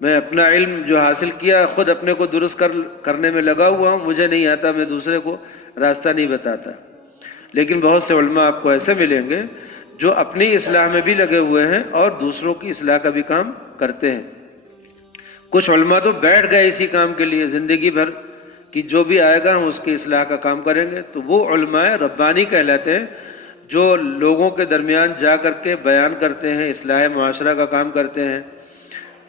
میں اپنا علم جو حاصل کیا خود اپنے کو درست کرنے میں لگا ہوا ہوں، مجھے نہیں آتا، میں دوسرے کو راستہ نہیں بتاتا۔ لیکن بہت سے علماء آپ کو ایسے ملیں گے جو اپنی اصلاح میں بھی لگے ہوئے ہیں اور دوسروں کی اصلاح کا بھی کام کرتے ہیں۔ کچھ علماء تو بیٹھ گئے اسی کام کے لیے زندگی بھر کہ جو بھی آئے گا ہم اس کی اصلاح کا کام کریں گے، تو وہ علماء ربانی کہلاتے ہیں جو لوگوں کے درمیان جا کر کے بیان کرتے ہیں، اصلاح معاشرہ کا کام کرتے ہیں،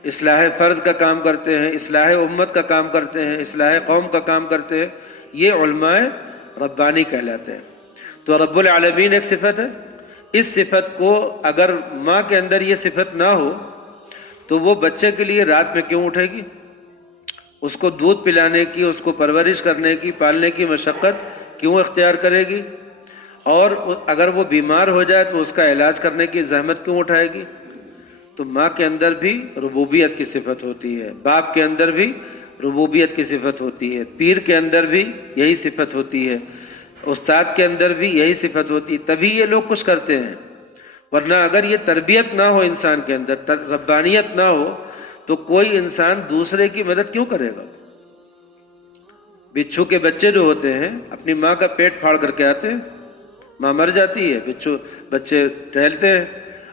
اصلاح فرد کا کام کرتے ہیں، اصلاح امت کا کام کرتے ہیں، اصلاح قوم کا کام کرتے ہیں، یہ علماء ربانی کہلاتے ہیں۔ تو رب العالمین ایک صفت ہے، اس صفت کو اگر ماں کے اندر یہ صفت نہ ہو تو وہ بچے کے لیے رات میں کیوں اٹھے گی؟ اس کو دودھ پلانے کی، اس کو پرورش کرنے کی، پالنے کی مشقت کیوں اختیار کرے گی؟ اور اگر وہ بیمار ہو جائے تو اس کا علاج کرنے کی زحمت کیوں اٹھائے گی؟ تو ماں کے اندر بھی ربوبیت کی صفت ہوتی ہے، باپ کے اندر بھی ربوبیت کی صفت ہوتی ہے، پیر کے اندر بھی یہی صفت ہوتی ہے، استاد کے اندر بھی یہی صفت ہوتی ہے، تبھی یہ لوگ کچھ کرتے ہیں۔ ورنہ اگر یہ تربیت نہ ہو انسان کے اندر، ربانیت نہ ہو، تو کوئی انسان دوسرے کی مدد کیوں کرے گا؟ بچھو کے بچے جو ہوتے ہیں اپنی ماں کا پیٹ پھاڑ کر کے آتے ہیں، ماں مر جاتی ہے، بچے ٹہلتے ہیں،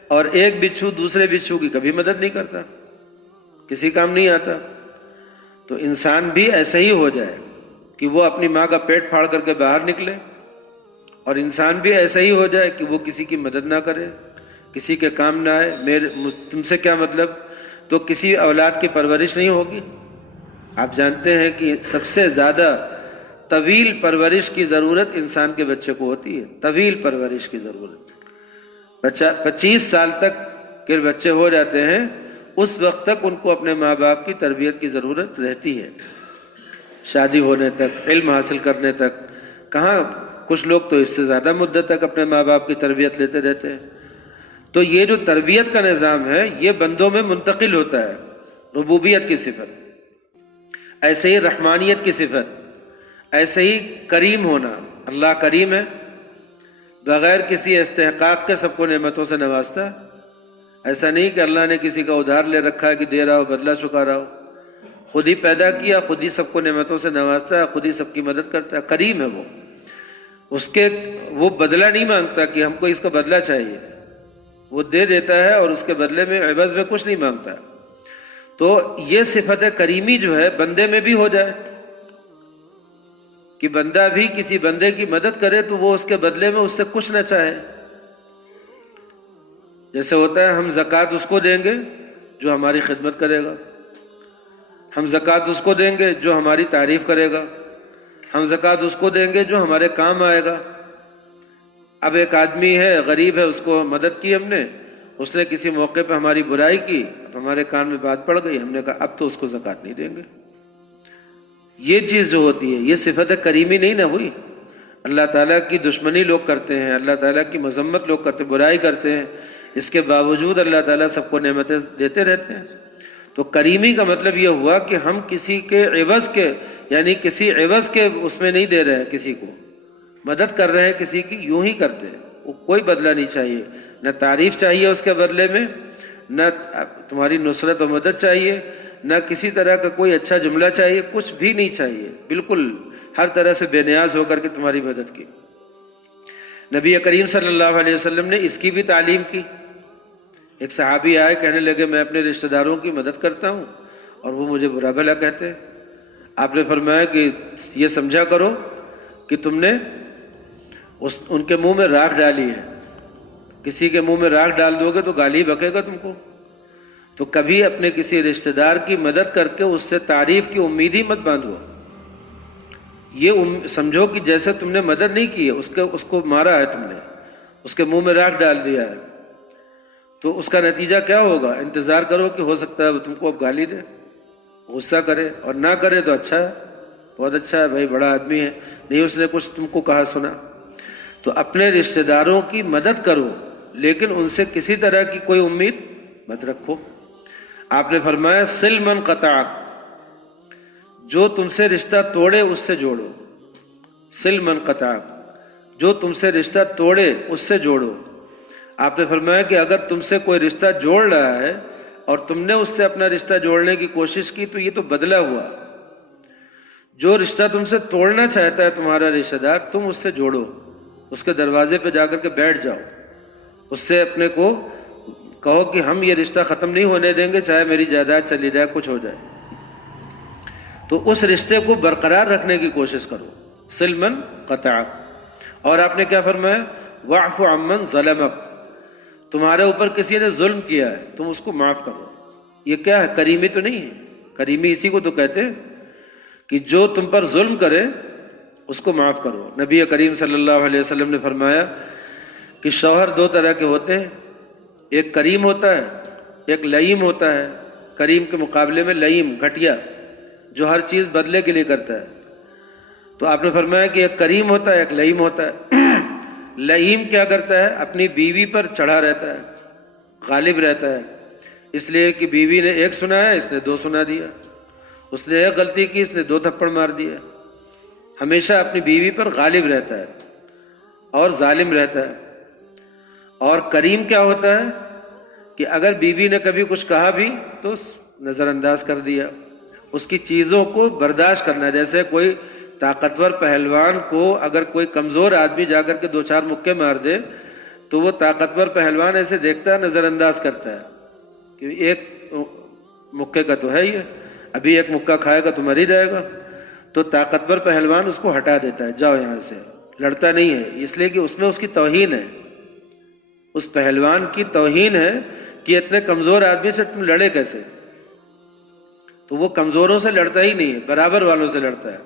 اور ایک بچھو دوسرے بچھو کی کبھی مدد نہیں کرتا، کسی کام نہیں آتا۔ تو انسان بھی ایسا ہی ہو جائے کہ وہ اپنی ماں کا پیٹ پھاڑ کر کے باہر نکلے، اور انسان بھی ایسا ہی ہو جائے کہ وہ کسی کی مدد نہ کرے، کسی کے کام نہ آئے، تم سے کیا مطلب، تو کسی اولاد کی پرورش نہیں ہوگی۔ آپ جانتے ہیں کہ سب سے زیادہ طویل پرورش کی ضرورت انسان کے بچے کو ہوتی ہے، طویل پرورش کی ضرورت۔ 25 سال تک کے بچے ہو جاتے ہیں، اس وقت تک ان کو اپنے ماں باپ کی تربیت کی ضرورت رہتی ہے، شادی ہونے تک، علم حاصل کرنے تک۔ کہاں، کچھ لوگ تو اس سے زیادہ مدت تک اپنے ماں باپ کی تربیت لیتے رہتے ہیں۔ تو یہ جو تربیت کا نظام ہے یہ بندوں میں منتقل ہوتا ہے، ربوبیت کی صفت، ایسے ہی رحمانیت کی صفت، ایسے ہی کریم ہونا۔ اللہ کریم ہے، بغیر کسی استحقاق کے سب کو نعمتوں سے نوازتا ہے۔ ایسا نہیں کہ اللہ نے کسی کا ادھار لے رکھا ہے کہ دے رہا ہو بدلہ چکا رہا ہو، خود ہی پیدا کیا، خود ہی سب کو نعمتوں سے نوازتا ہے، خود ہی سب کی مدد کرتا ہے، کریم ہے وہ بدلہ نہیں مانگتا کہ ہم کو اس کا بدلہ چاہیے، وہ دے دیتا ہے اور اس کے بدلے میں عوض میں کچھ نہیں مانگتا۔ تو یہ صفت کریمی جو ہے بندے میں بھی ہو جائے کہ بندہ بھی کسی بندے کی مدد کرے تو وہ اس کے بدلے میں اس سے کچھ نہ چاہے۔ جیسے ہوتا ہے ہم زکوٰۃ اس کو دیں گے جو ہماری خدمت کرے گا، ہم زکوٰۃ اس کو دیں گے جو ہماری تعریف کرے گا، ہم زکوٰۃ اس کو دیں گے جو ہمارے کام آئے گا۔ اب ایک آدمی ہے غریب ہے، اس کو مدد کی ہم نے، اس نے کسی موقع پہ ہماری برائی کی، اب ہمارے کان میں بات پڑ گئی، ہم نے کہا اب تو اس کو زکوٰۃ نہیں دیں گے۔ یہ چیز جو ہوتی ہے یہ صفت کریمی نہیں نہ ہوئی۔ اللہ تعالیٰ کی دشمنی لوگ کرتے ہیں، اللہ تعالیٰ کی مذمت لوگ کرتے ہیں، برائی کرتے ہیں، اس کے باوجود اللہ تعالیٰ سب کو نعمتیں دیتے رہتے ہیں۔ تو کریمی کا مطلب یہ ہوا کہ ہم کسی کے عوض کے، یعنی کسی عوض کے اس میں نہیں دے رہے ہیں، کسی کو مدد کر رہے ہیں، کسی کی یوں ہی کرتے ہیں، وہ کوئی بدلہ نہیں چاہیے، نہ تعریف چاہیے اس کے بدلے میں، نہ تمہاری نصرت و مدد چاہیے، نہ کسی طرح کا کوئی اچھا جملہ چاہیے، کچھ بھی نہیں چاہیے، بالکل ہر طرح سے بے نیاز ہو کر کے تمہاری مدد کی۔ نبی کریم صلی اللہ علیہ وسلم نے اس کی بھی تعلیم کی۔ ایک صحابی آئے، کہنے لگے میں اپنے رشتہ داروں کی مدد کرتا ہوں اور وہ مجھے برا بھلا کہتے ہیں۔ آپ نے فرمایا کہ یہ سمجھا کرو کہ تم نے ان کے منہ میں راکھ ڈالی ہے، کسی کے منہ میں راکھ ڈال دو گے تو گالی بکے گا تم کو۔ تو کبھی اپنے کسی رشتہ دار کی مدد کر کے اس سے تعریف کی امید ہی مت باندھو۔ یہ سمجھو کہ جیسے تم نے مدد نہیں کی ہے، اس کو مارا ہے تم نے، اس کے منہ میں راکھ ڈال دیا ہے، تو اس کا نتیجہ کیا ہوگا؟ انتظار کرو کہ ہو سکتا ہے وہ تم کو اب گالی دے، غصہ کرے، اور نہ کرے تو اچھا ہے، بہت اچھا ہے بھائی، بڑا آدمی ہے، نہیں اس نے کچھ تم کو کہا سنا۔ تو اپنے رشتہ داروں کی مدد کرو، لیکن ان سے کسی طرح کی کوئی امید مت رکھو۔ آپ نے فرمایا صل من قطعک، جو تم سے رشتہ توڑے اس سے جوڑو، صل من قطعک، جو تم سے رشتہ توڑے اس سے جوڑو۔ آپ نے فرمایا کہ اگر تم سے کوئی رشتہ جوڑ رہا ہے اور تم نے اس سے اپنا رشتہ جوڑنے کی کوشش کی تو یہ تو بدلہ ہوا۔ جو رشتہ تم سے توڑنا چاہتا ہے تمہارا رشتہ دار، تم اس سے جوڑو، اس کے دروازے پہ جا کر کے بیٹھ جاؤ، اس سے اپنے کو کہو کہ ہم یہ رشتہ ختم نہیں ہونے دیں گے، چاہے میری جائیداد چلی جائے، کچھ ہو جائے، تو اس رشتے کو برقرار رکھنے کی کوشش کرو، صل من قطعک۔ اور آپ نے کیا فرمایا؟ واعف عمن ظلمک، تمہارے اوپر کسی نے ظلم کیا ہے تم اس کو معاف کرو۔ یہ کیا ہے؟ کریمی تو نہیں ہے؟ کریمی اسی کو تو کہتے ہیں کہ جو تم پر ظلم کرے اس کو معاف کرو۔ نبی کریم صلی اللہ علیہ وسلم نے فرمایا کہ شوہر دو طرح کے ہوتے ہیں، ایک کریم ہوتا ہے، ایک لئیم ہوتا ہے۔ کریم کے مقابلے میں لئیم، گھٹیا، جو ہر چیز بدلے کے لیے کرتا ہے۔ تو آپ نے فرمایا کہ ایک کریم ہوتا ہے، ایک لئیم ہوتا ہے۔ لئیم کیا کرتا ہے؟ اپنی بیوی پر چڑھا رہتا ہے، غالب رہتا ہے، اس لیے کہ بیوی نے ایک سنایا، اس نے دو سنا دیا، اس نے ایک غلطی کی، اس نے دو تھپڑ مار دیا۔ ہمیشہ اپنی بیوی پر غالب رہتا ہے اور ظالم رہتا ہے۔ اور کریم کیا ہوتا ہے کہ اگر بیوی نے کبھی کچھ کہا بھی تو نظر انداز کر دیا، اس کی چیزوں کو برداشت کرنا۔ جیسے کوئی طاقتور پہلوان کو اگر کوئی کمزور آدمی جا کر کے دو چار مکے مار دے تو وہ طاقتور پہلوان ایسے دیکھتا ہے، نظر انداز کرتا ہے کہ ایک مکے کا تو ہے ہی ہے، ابھی ایک مکہ کھائے گا تو مر ہی جائے گا، تو طاقتور پہلوان اس کو ہٹا دیتا ہے، جاؤ یہاں سے، لڑتا نہیں ہے، اس لیے کہ اس میں اس کی توہین ہے، اس پہلوان کی توہین ہے کہ اتنے کمزور آدمی سے تم لڑے کیسے؟ تو وہ کمزوروں سے لڑتا ہی نہیں ہے، برابر والوں سے لڑتا ہے۔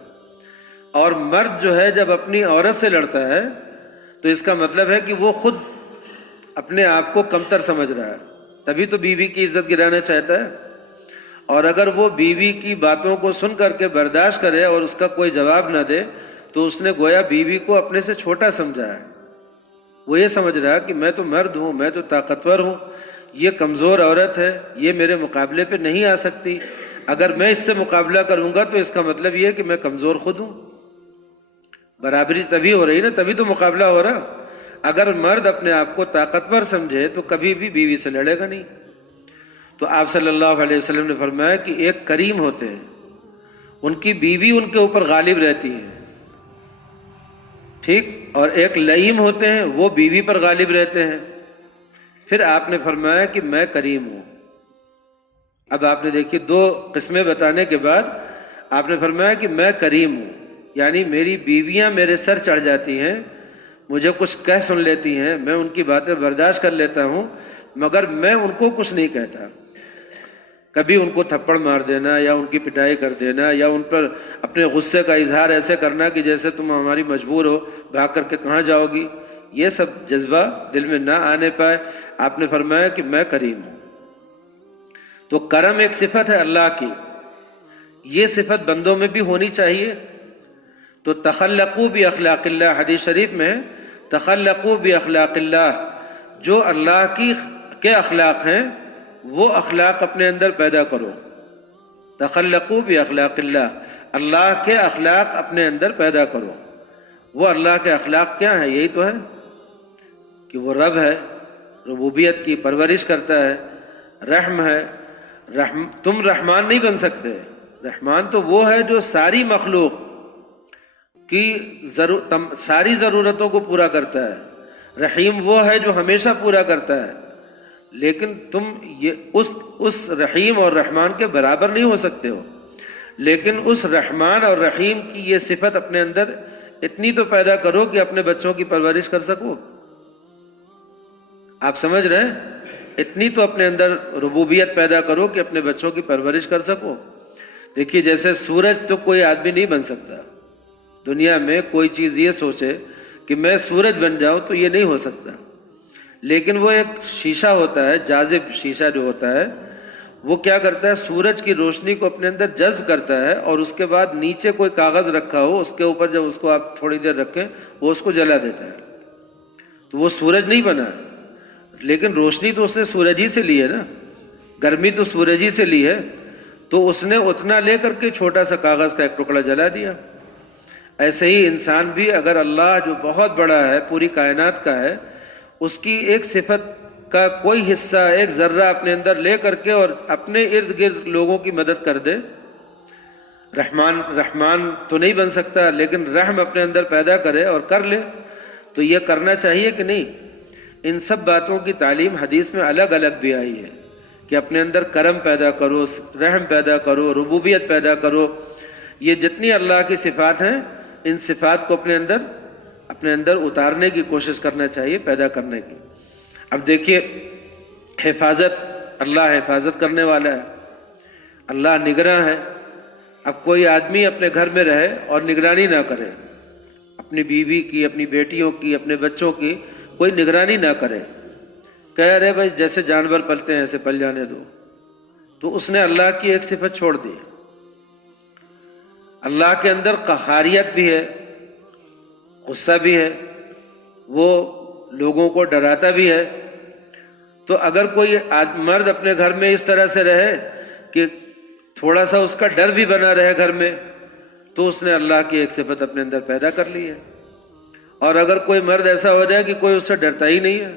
اور مرد جو ہے جب اپنی عورت سے لڑتا ہے تو اس کا مطلب ہے کہ وہ خود اپنے آپ کو کمتر سمجھ رہا ہے، تبھی تو بیوی کی عزت گرانا چاہتا ہے۔ اور اگر وہ بیوی کی باتوں کو سن کر کے برداشت کرے اور اس کا کوئی جواب نہ دے تو اس نے گویا بیوی کو اپنے سے چھوٹا سمجھا ہے۔ وہ یہ سمجھ رہا کہ میں تو مرد ہوں، میں تو طاقتور ہوں، یہ کمزور عورت ہے، یہ میرے مقابلے پہ نہیں آ سکتی، اگر میں اس سے مقابلہ کروں گا تو اس کا مطلب یہ ہے کہ میں کمزور خود ہوں۔ برابری تبھی ہو رہی نا، تبھی تو مقابلہ ہو رہا۔ اگر مرد اپنے آپ کو طاقتور سمجھے تو کبھی بھی بیوی سے لڑے گا نہیں۔ تو آپ صلی اللہ علیہ وسلم نے فرمایا کہ ایک کریم ہوتے ہیں، ان کی بیوی ان کے اوپر غالب رہتی ہے، ٹھیک، اور ایک لئیم ہوتے ہیں، وہ بیوی پر غالب رہتے ہیں۔ پھر آپ نے فرمایا کہ میں کریم ہوں۔ اب آپ نے دیکھیے دو قسمیں بتانے کے بعد آپ نے فرمایا کہ میں کریم ہوں، یعنی میری بیویاں میرے سر چڑھ جاتی ہیں، مجھے کچھ کہہ سن لیتی ہیں، میں ان کی باتیں برداشت کر لیتا ہوں، مگر میں ان کو کچھ نہیں کہتا۔ کبھی ان کو تھپڑ مار دینا یا ان کی پٹائی کر دینا یا ان پر اپنے غصے کا اظہار ایسے کرنا کہ جیسے تم ہماری مجبور ہو، بھاگ کر کے کہاں جاؤ گی، یہ سب جذبہ دل میں نہ آنے پائے۔ آپ نے فرمایا کہ میں کریم ہوں۔ تو کرم ایک صفت ہے اللہ کی، یہ صفت بندوں میں بھی ہونی چاہیے۔ تو تخلقوا باخلاق اللہ، حدیث شریف میں تخلقوا باخلاق اللہ، جو اللہ کے اخلاق ہیں وہ اخلاق اپنے اندر پیدا کرو۔ تخلقوا باخلاق اللہ، اللہ کے اخلاق اپنے اندر پیدا کرو۔ وہ اللہ کے اخلاق کیا ہیں؟ یہی تو ہے کہ وہ رب ہے، ربوبیت کی پرورش کرتا ہے، رحم ہے۔ تم رحمان نہیں بن سکتے، رحمان تو وہ ہے جو ساری مخلوق کی ساری ضرورتوں کو پورا کرتا ہے، رحیم وہ ہے جو ہمیشہ پورا کرتا ہے، لیکن تم یہ اس رحیم اور رحمان کے برابر نہیں ہو سکتے ہو، لیکن اس رحمان اور رحیم کی یہ صفت اپنے اندر اتنی تو پیدا کرو کہ اپنے بچوں کی پرورش کر سکو۔ آپ سمجھ رہے ہیں؟ اتنی تو اپنے اندر ربوبیت پیدا کرو کہ اپنے بچوں کی پرورش کر سکو۔ دیکھیے جیسے سورج تو کوئی آدمی نہیں بن سکتا، دنیا میں کوئی چیز یہ سوچے کہ میں سورج بن جاؤں تو یہ نہیں ہو سکتا، لیکن وہ ایک شیشہ ہوتا ہے، جاذب شیشہ جو ہوتا ہے، وہ کیا کرتا ہے؟ سورج کی روشنی کو اپنے اندر جذب کرتا ہے، اور اس کے بعد نیچے کوئی کاغذ رکھا ہو، اس کے اوپر جب اس کو آپ تھوڑی دیر رکھیں وہ اس کو جلا دیتا ہے۔ تو وہ سورج نہیں بنا، لیکن روشنی تو اس نے سورج ہی سے لی ہے نا، گرمی تو سورج ہی سے لی ہے، تو اس نے اتنا لے کر کے چھوٹا سا کاغذ کا ایک ٹکڑا جلا دیا۔ ایسے ہی انسان بھی اگر اللہ جو بہت بڑا ہے، پوری کائنات کا ہے، اس کی ایک صفت کا کوئی حصہ، ایک ذرہ اپنے اندر لے کر کے اور اپنے ارد گرد لوگوں کی مدد کر دے، رحمان تو نہیں بن سکتا، لیکن رحم اپنے اندر پیدا کرے اور کر لے، تو یہ کرنا چاہیے کہ نہیں؟ ان سب باتوں کی تعلیم حدیث میں الگ الگ بھی آئی ہے کہ اپنے اندر کرم پیدا کرو، رحم پیدا کرو، ربوبیت پیدا کرو. یہ جتنی اللہ کی صفات ہیں ان صفات کو اپنے اندر اتارنے کی کوشش کرنا چاہیے، پیدا کرنے کی. اب دیکھیے حفاظت، اللہ حفاظت کرنے والا ہے، اللہ نگراں ہے. اب کوئی آدمی اپنے گھر میں رہے اور نگرانی نہ کرے، اپنی بیوی کی، اپنی بیٹیوں کی، اپنے بچوں کی کوئی نگرانی نہ کرے، کہہ رہے بھائی جیسے جانور پلتے ہیں ایسے پل جانے دو، تو اس نے اللہ کی ایک صفت چھوڑ دی. اللہ کے اندر قہاریت بھی ہے، غصہ بھی ہے، وہ لوگوں کو ڈراتا بھی ہے. تو اگر کوئی مرد اپنے گھر میں اس طرح سے رہے کہ تھوڑا سا اس کا ڈر بھی بنا رہے گھر میں، تو اس نے اللہ کی ایک صفت اپنے اندر پیدا کر لی ہے. اور اگر کوئی مرد ایسا ہو جائے کہ کوئی اس سے ڈرتا ہی نہیں ہے،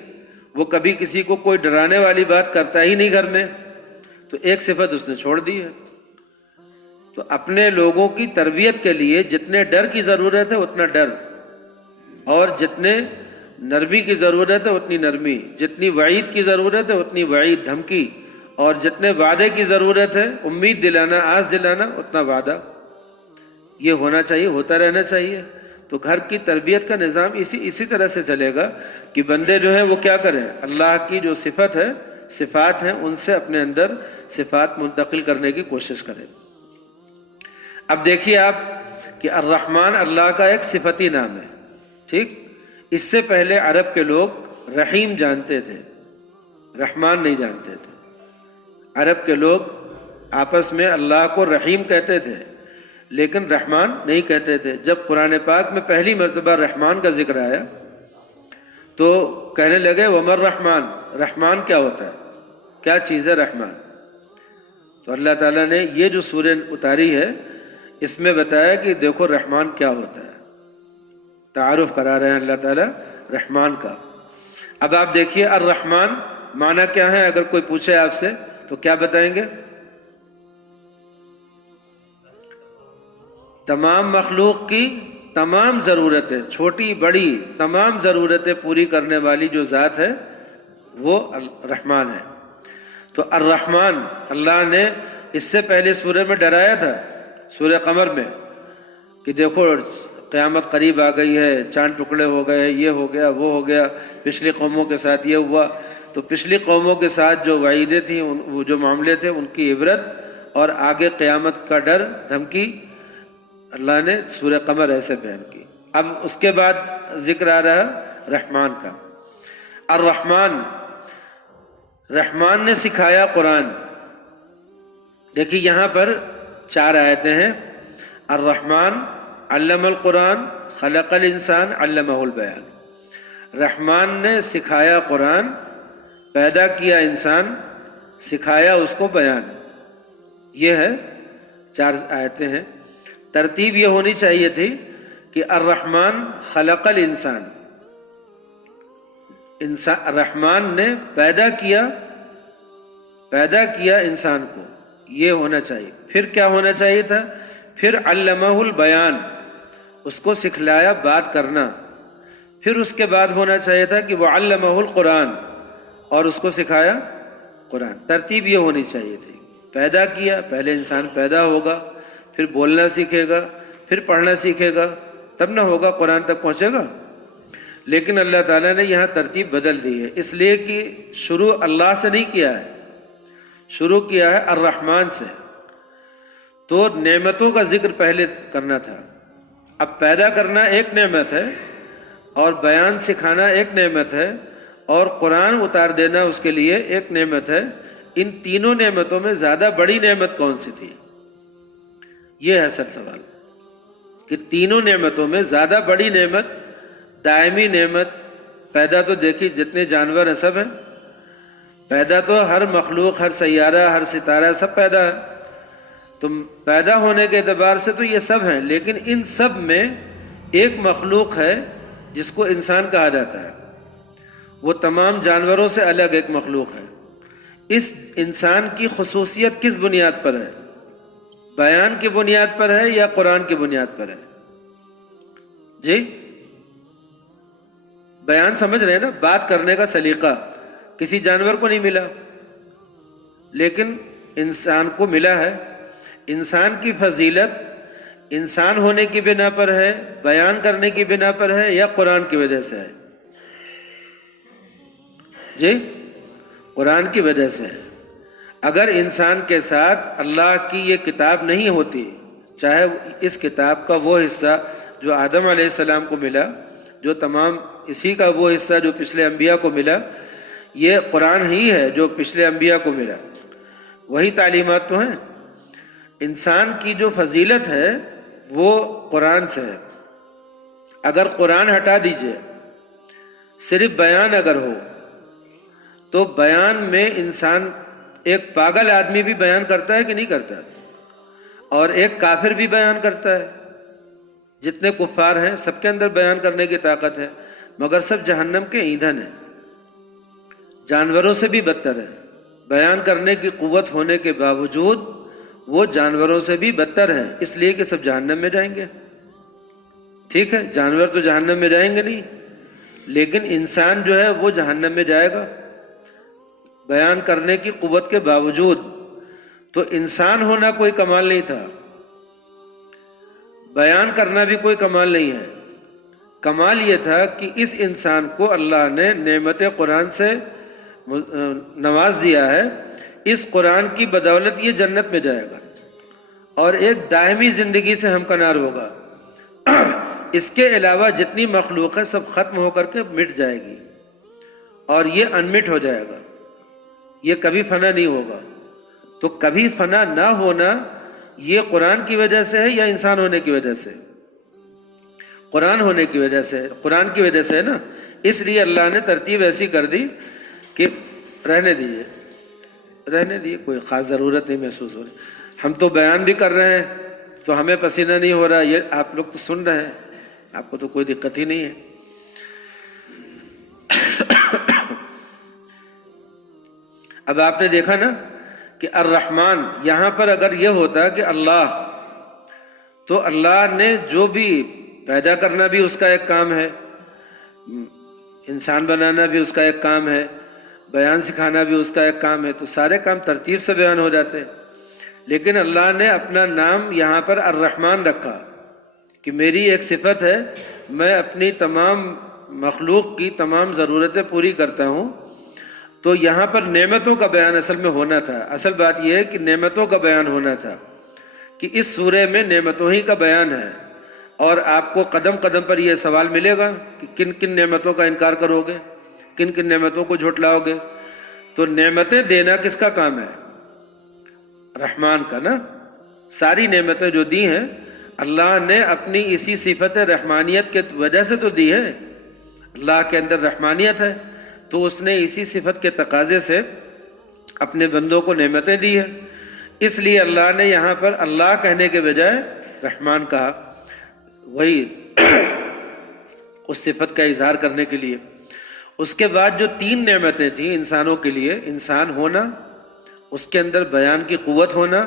وہ کبھی کسی کو کوئی ڈرانے والی بات کرتا ہی نہیں گھر میں، تو ایک صفت اس نے چھوڑ دی ہے. تو اپنے لوگوں کی تربیت کے لیے جتنے ڈر کی ضرورت ہے اتنا ڈر، اور جتنے نرمی کی ضرورت ہے اتنی نرمی، جتنی وعید کی ضرورت ہے اتنی وعید، دھمکی، اور جتنے وعدے کی ضرورت ہے، امید دلانا، آس دلانا، اتنا وعدہ. یہ ہونا چاہیے، ہوتا رہنا چاہیے. تو گھر کی تربیت کا نظام اسی طرح سے چلے گا کہ بندے جو ہیں وہ کیا کریں، اللہ کی جو صفات ہیں ان سے اپنے اندر صفات منتقل کرنے کی کوشش کریں. اب دیکھیے آپ کہ الرحمن اللہ کا ایک صفتی نام ہے، ٹھیک. اس سے پہلے عرب کے لوگ رحیم جانتے تھے، رحمان نہیں جانتے تھے. عرب کے لوگ آپس میں اللہ کو رحیم کہتے تھے لیکن رحمان نہیں کہتے تھے. جب قرآن پاک میں پہلی مرتبہ رحمان کا ذکر آیا تو کہنے لگے ومر رحمان، رحمان کیا ہوتا ہے، کیا چیز ہے رحمان. تو اللہ تعالیٰ نے یہ جو سورہ اتاری ہے اس میں بتایا کہ دیکھو رحمان کیا ہوتا ہے، تعارف کرا رہے ہیں اللہ تعالیٰ رحمان کا. اب آپ دیکھیے الرحمان معنی کیا ہے، اگر کوئی پوچھے آپ سے تو کیا بتائیں گے؟ تمام مخلوق کی تمام ضرورتیں، چھوٹی بڑی تمام ضرورتیں پوری کرنے والی جو ذات ہے وہ رحمان ہے. تو الرحمن اللہ نے اس سے پہلے سورہ میں ڈرایا تھا، سورہ قمر میں، کہ دیکھو قیامت قریب آ گئی ہے، چاند ٹکڑے ہو گئے، یہ ہو گیا، وہ ہو گیا، پچھلی قوموں کے ساتھ یہ ہوا. تو پچھلی قوموں کے ساتھ جو وعیدیں تھیں، وہ جو معاملے تھے، ان کی عبرت اور آگے قیامت کا ڈر، دھمکی اللہ نے سورہ قمر ایسے بیان کی. اب اس کے بعد ذکر آ رہا رحمان کا. الرحمن، رحمان نے سکھایا قرآن. دیکھیے یہاں پر 4 آیتیں ہیں. الرحمن علم القرآن خلق الانسان علمہ البیان. رحمان نے سکھایا قرآن، پیدا کیا انسان، سکھایا اس کو بیان. یہ ہے 4 آیتیں ہیں. ترتیب یہ ہونی چاہیے تھی کہ الرحمن خلق الانسان، رحمان نے پیدا کیا انسان کو، یہ ہونا چاہیے. پھر کیا ہونا چاہیے تھا؟ پھر علمہ البیان، اس کو سکھلایا بات کرنا. پھر اس کے بعد ہونا چاہیے تھا کہ وہ علمہ القرآن، اور اس کو سکھایا قرآن. ترتیب یہ ہونی چاہیے تھی. پیدا کیا، پہلے انسان پیدا ہوگا، پھر بولنا سیکھے گا، پھر پڑھنا سیکھے گا، تب نہ ہوگا قرآن تک پہنچے گا. لیکن اللہ تعالیٰ نے یہاں ترتیب بدل دی ہے، اس لیے کہ شروع اللہ سے نہیں کیا ہے، شروع کیا ہے الرحمن سے. تو نعمتوں کا ذکر پہلے کرنا تھا. اب پیدا کرنا ایک نعمت ہے، اور بیان سکھانا ایک نعمت ہے، اور قرآن اتار دینا اس کے لیے ایک نعمت ہے. ان تینوں نعمتوں میں زیادہ بڑی نعمت کون سی تھی؟ یہ ہے اصل سوال، کہ تینوں نعمتوں میں زیادہ بڑی نعمت، دائمی نعمت. پیدا تو دیکھیے جتنے جانور ہیں سب ہیں پیدا، تو ہر مخلوق، ہر سیارہ، ہر ستارہ سب پیدا ہے. تو پیدا ہونے کے اعتبار سے تو یہ سب ہیں، لیکن ان سب میں ایک مخلوق ہے جس کو انسان کہا جاتا ہے. وہ تمام جانوروں سے الگ ایک مخلوق ہے. اس انسان کی خصوصیت کس بنیاد پر ہے؟ بیان کی بنیاد پر ہے یا قرآن کی بنیاد پر ہے؟ جی بیان سمجھ رہے ہیں نا، بات کرنے کا سلیقہ کسی جانور کو نہیں ملا، لیکن انسان کو ملا ہے۔ انسان کی فضیلت انسان ہونے کی بنا پر ہے، بیان کرنے کی بنا پر ہے، یا قرآن کی وجہ سے ہے؟ جی قرآن کی وجہ سے ہے۔ اگر انسان کے ساتھ اللہ کی یہ کتاب نہیں ہوتی، چاہے اس کتاب کا وہ حصہ جو آدم علیہ السلام کو ملا، جو تمام اسی کا وہ حصہ جو پچھلے انبیاء کو ملا، یہ قرآن ہی ہے جو پچھلے انبیاء کو ملا، وہی تعلیمات تو ہیں۔ انسان کی جو فضیلت ہے وہ قرآن سے ہے۔ اگر قرآن ہٹا دیجئے، صرف بیان اگر ہو، تو بیان میں انسان، ایک پاگل آدمی بھی بیان کرتا ہے کہ نہیں کرتا، اور ایک کافر بھی بیان کرتا ہے۔ جتنے کفار ہیں سب کے اندر بیان کرنے کی طاقت ہے، مگر سب جہنم کے ایندھن ہیں، جانوروں سے بھی بدتر ہے۔ بیان کرنے کی قوت ہونے کے باوجود وہ جانوروں سے بھی بدتر ہیں، اس لیے کہ سب جہنم میں جائیں گے۔ ٹھیک ہے، جانور تو جہنم میں جائیں گے نہیں، لیکن انسان جو ہے وہ جہنم میں جائے گا بیان کرنے کی قوت کے باوجود۔ تو انسان ہونا کوئی کمال نہیں تھا، بیان کرنا بھی کوئی کمال نہیں ہے۔ کمال یہ تھا کہ اس انسان کو اللہ نے نعمت قرآن سے نواز دیا ہے، اس قرآن کی بدولت یہ جنت میں جائے گا اور ایک دائمی زندگی سے ہمکنار ہوگا۔ اس کے علاوہ جتنی مخلوق ہے سب ختم ہو کر کے مٹ جائے گی، اور یہ انمٹ ہو جائے گا، یہ کبھی فنا نہیں ہوگا۔ تو کبھی فنا نہ ہونا یہ قرآن کی وجہ سے ہے یا انسان ہونے کی وجہ سے؟ قرآن ہونے کی وجہ سے، قرآن کی وجہ سے ہے نا۔ اس لیے اللہ نے ترتیب ایسی کر دی کہ رہنے دیجیے، کوئی خاص ضرورت نہیں محسوس ہو رہی۔ ہم تو بیان بھی کر رہے ہیں تو ہمیں پسینہ نہیں ہو رہا، یہ آپ لوگ تو سن رہے ہیں، آپ کو تو کوئی دقت ہی نہیں ہے۔ اب آپ نے دیکھا نا کہ الرحمن، یہاں پر اگر یہ ہوتا کہ اللہ، تو اللہ نے جو بھی پیدا کرنا بھی اس کا ایک کام ہے، انسان بنانا بھی اس کا ایک کام ہے، بیان سکھانا بھی اس کا ایک کام ہے، تو سارے کام ترتیب سے بیان ہو جاتے۔ لیکن اللہ نے اپنا نام یہاں پر الرحمن رکھا کہ میری ایک صفت ہے، میں اپنی تمام مخلوق کی تمام ضرورتیں پوری کرتا ہوں۔ تو یہاں پر نعمتوں کا بیان اصل میں ہونا تھا۔ اصل بات یہ ہے کہ نعمتوں کا بیان ہونا تھا، کہ اس سورے میں نعمتوں ہی کا بیان ہے، اور آپ کو قدم قدم پر یہ سوال ملے گا کہ کن کن نعمتوں کا انکار کرو گے، کن کن نعمتوں کو جھٹلاؤ گے۔ تو نعمتیں دینا کس کا کام ہے؟ رحمان کا نا۔ ساری نعمتیں جو دی ہیں اللہ نے اپنی اسی صفت رحمانیت کے وجہ سے تو دی ہے۔ اللہ کے اندر رحمانیت ہے، تو اس نے اسی صفت کے تقاضے سے اپنے بندوں کو نعمتیں دی ہے۔ اس لیے اللہ نے یہاں پر اللہ کہنے کے بجائے رحمان کہا، وہی اس صفت کا اظہار کرنے کے لیے۔ اس کے بعد جو 3 نعمتیں تھیں انسانوں کے لیے، انسان ہونا، اس کے اندر بیان کی قوت ہونا،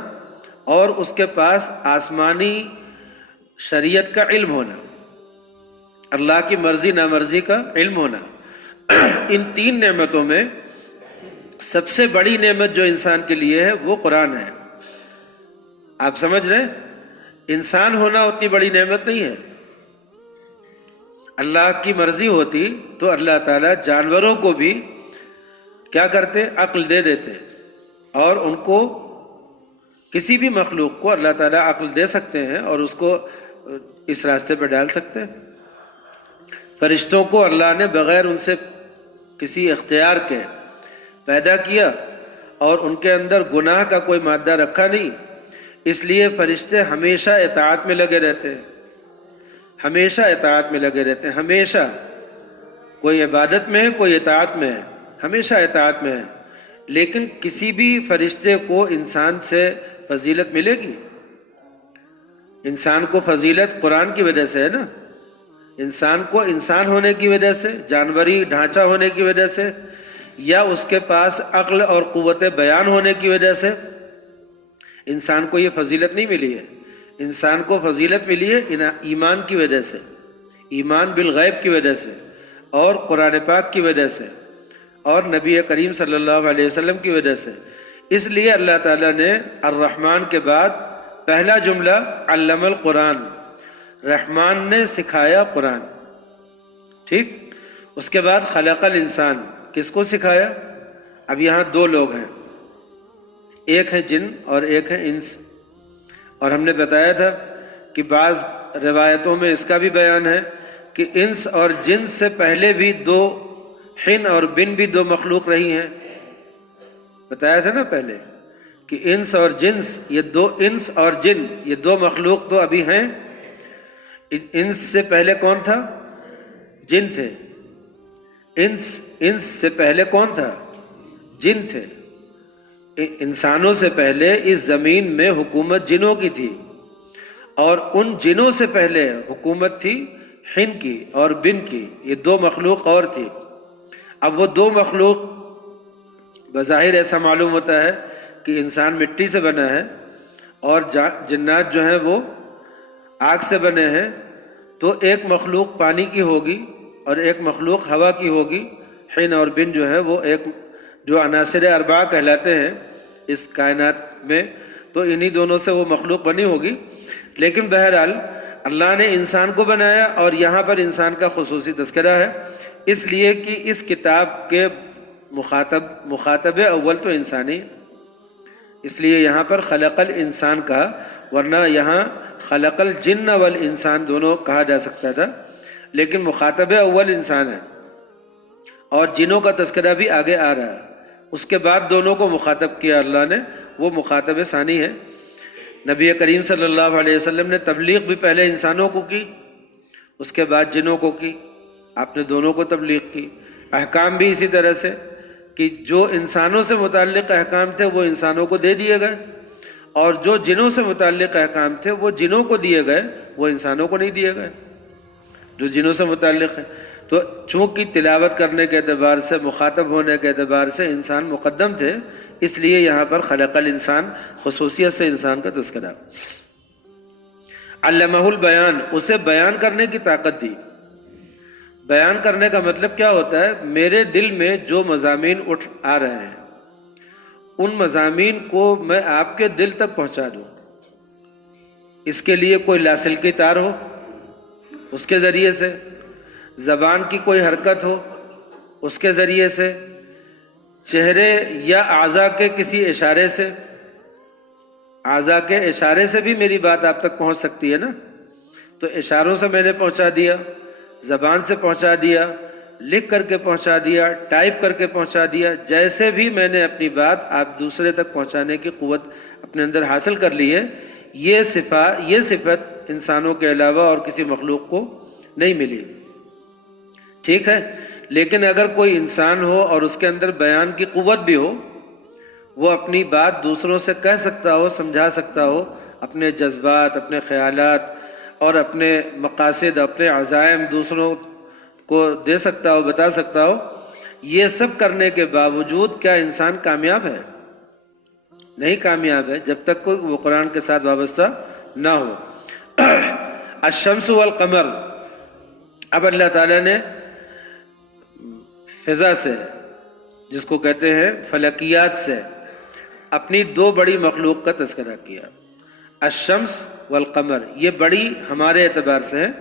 اور اس کے پاس آسمانی شریعت کا علم ہونا، اللہ کی مرضی نامرضی کا علم ہونا۔ ان 3 نعمتوں میں سب سے بڑی نعمت جو انسان کے لیے ہے وہ قرآن ہے۔ آپ سمجھ رہے ہیں؟ انسان ہونا اتنی بڑی نعمت نہیں ہے۔ اللہ کی مرضی ہوتی تو اللہ تعالیٰ جانوروں کو بھی کیا کرتے؟ عقل دے دیتے، اور ان کو، کسی بھی مخلوق کو اللہ تعالیٰ عقل دے سکتے ہیں اور اس کو اس راستے پہ ڈال سکتے ہیں۔ فرشتوں کو اللہ نے بغیر ان سے کسی اختیار کے پیدا کیا، اور ان کے اندر گناہ کا کوئی مادہ رکھا نہیں، اس لیے فرشتے ہمیشہ اطاعت میں لگے رہتے ہیں، ہمیشہ اطاعت میں لگے رہتے ہیں، ہمیشہ، کوئی عبادت میں ہے کوئی اطاعت میں ہے، ہمیشہ اطاعت میں ہے۔ لیکن کسی بھی فرشتے کو انسان سے فضیلت ملے گی؟ انسان کو فضیلت قرآن کی وجہ سے ہے نا، انسان کو انسان ہونے کی وجہ سے، جانوری ڈھانچہ ہونے کی وجہ سے، یا اس کے پاس عقل اور قوت بیان ہونے کی وجہ سے انسان کو یہ فضیلت نہیں ملی ہے۔ انسان کو فضیلت ملی ہے ایمان کی وجہ سے، ایمان بالغیب کی وجہ سے، اور قرآن پاک کی وجہ سے اور نبی کریم صلی اللہ علیہ وسلم کی وجہ سے۔ اس لیے اللہ تعالیٰ نے الرحمن کے بعد پہلا جملہ علم القرآن، رحمان نے سکھایا قرآن، ٹھیک۔ اس کے بعد خلق الانسان، کس کو سکھایا؟ اب یہاں دو لوگ ہیں، ایک ہے جن اور ایک ہے انس، اور ہم نے بتایا تھا کہ بعض روایتوں میں اس کا بھی بیان ہے کہ انس اور جن سے پہلے بھی دو، حن اور بن بھی دو مخلوق رہی ہیں، بتایا تھا نا پہلے کہ انس اور جنس، یہ دو، انس اور جن یہ دو مخلوق تو ابھی ہیں۔ انس سے پہلے کون تھا؟ جن تھے۔ انس سے پہلے کون تھا؟ جن تھے۔ انسانوں سے پہلے اس زمین میں حکومت جنوں کی تھی، اور ان جنوں سے پہلے حکومت تھی حن کی اور بن کی، یہ دو مخلوق اور تھی۔ اب وہ دو مخلوق بظاہر ایسا معلوم ہوتا ہے کہ انسان مٹی سے بنا ہے اور جنات جو ہیں وہ آگ سے بنے ہیں، تو ایک مخلوق پانی کی ہوگی اور ایک مخلوق ہوا کی ہوگی۔ حن اور بن جو ہے وہ ایک جو عناصر اربعہ کہلاتے ہیں اس کائنات میں، تو انہی دونوں سے وہ مخلوق بنی ہوگی۔ لیکن بہرحال اللہ نے انسان کو بنایا، اور یہاں پر انسان کا خصوصی تذکرہ ہے، اس لیے کہ اس کتاب کے مخاطب اول تو انسانی، اس لیے یہاں پر خلق الانسان کہا، ورنہ یہاں خلق الجن والانسان دونوں کہا جا سکتا تھا، لیکن مخاطب اول انسان ہے، اور جنوں کا تذکرہ بھی آگے آ رہا ہے۔ اس کے بعد دونوں کو مخاطب کیا اللہ نے، وہ مخاطب ثانی ہے۔ نبی کریم صلی اللہ علیہ وسلم نے تبلیغ بھی پہلے انسانوں کو کی، اس کے بعد جنوں کو کی، آپ نے دونوں کو تبلیغ کی۔ احکام بھی اسی طرح سے کہ جو انسانوں سے متعلق احکام تھے وہ انسانوں کو دے دیے گئے، اور جو جنوں سے متعلق احکام تھے وہ جنوں کو دیے گئے، وہ انسانوں کو نہیں دیے گئے جو جنوں سے متعلق ہیں۔ تو چونکہ تلاوت کرنے کے اعتبار سے، مخاطب ہونے کے اعتبار سے انسان مقدم تھے، اس لیے یہاں پر خلق الانسان خصوصیت سے انسان کا تذکرہ۔ علمہ البیان، اسے بیان کرنے کی طاقت دی۔ بیان کرنے کا مطلب کیا ہوتا ہے؟ میرے دل میں جو مضامین اٹھ آ رہے ہیں ان مضامین کو میں آپ کے دل تک پہنچا دوں۔ اس کے لیے کوئی لاسلکی تار ہو، اس کے ذریعے سے، زبان کی کوئی حرکت ہو، اس کے ذریعے سے، چہرے یا اعضاء کے کسی اشارے سے، اعضاء کے اشارے سے بھی میری بات آپ تک پہنچ سکتی ہے نا، تو اشاروں سے میں نے پہنچا دیا، زبان سے پہنچا دیا، لکھ کر کے پہنچا دیا، ٹائپ کر کے پہنچا دیا، جیسے بھی میں نے اپنی بات آپ دوسرے تک پہنچانے کی قوت اپنے اندر حاصل کر لی ہے۔ یہ صفت انسانوں کے علاوہ اور کسی مخلوق کو نہیں ملی، ٹھیک ہے۔ لیکن اگر کوئی انسان ہو اور اس کے اندر بیان کی قوت بھی ہو، وہ اپنی بات دوسروں سے کہہ سکتا ہو، سمجھا سکتا ہو، اپنے جذبات، اپنے خیالات اور اپنے مقاصد، اپنے عزائم دوسروں کو دے سکتا ہو، بتا سکتا ہو، یہ سب کرنے کے باوجود کیا انسان کامیاب ہے؟ نہیں کامیاب ہے، جب تک کوئی وہ قرآن کے ساتھ وابستہ نہ ہو۔ الشمس والقمر، اب اللہ تعالیٰ نے فضا سے، جس کو کہتے ہیں فلکیات سے، اپنی دو بڑی مخلوق کا تذکرہ کیا۔ الشمس والقمر، یہ بڑی ہمارے اعتبار سے ہے،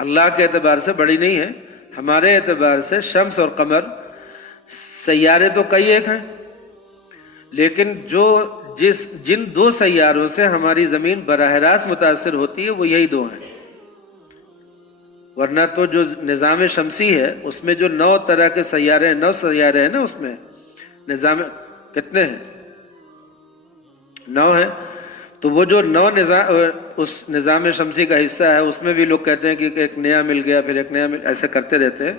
اللہ کے اعتبار سے بڑی نہیں ہے، ہمارے اعتبار سے شمس اور قمر، سیارے تو کئی ایک ہیں، لیکن جن دو سیاروں سے ہماری زمین براہ راست متاثر ہوتی ہے وہ یہی دو ہیں، ورنہ تو جو نظام شمسی ہے اس میں جو 9 طرح کے سیارے ہیں، 9 سیارے ہیں نا، اس میں نظام کتنے ہیں؟ 9 ہیں۔ تو وہ جو 9 اس نظام شمسی کا حصہ ہے، اس میں بھی لوگ کہتے ہیں کہ ایک نیا مل گیا، پھر ایک نیا ایسے کرتے رہتے ہیں۔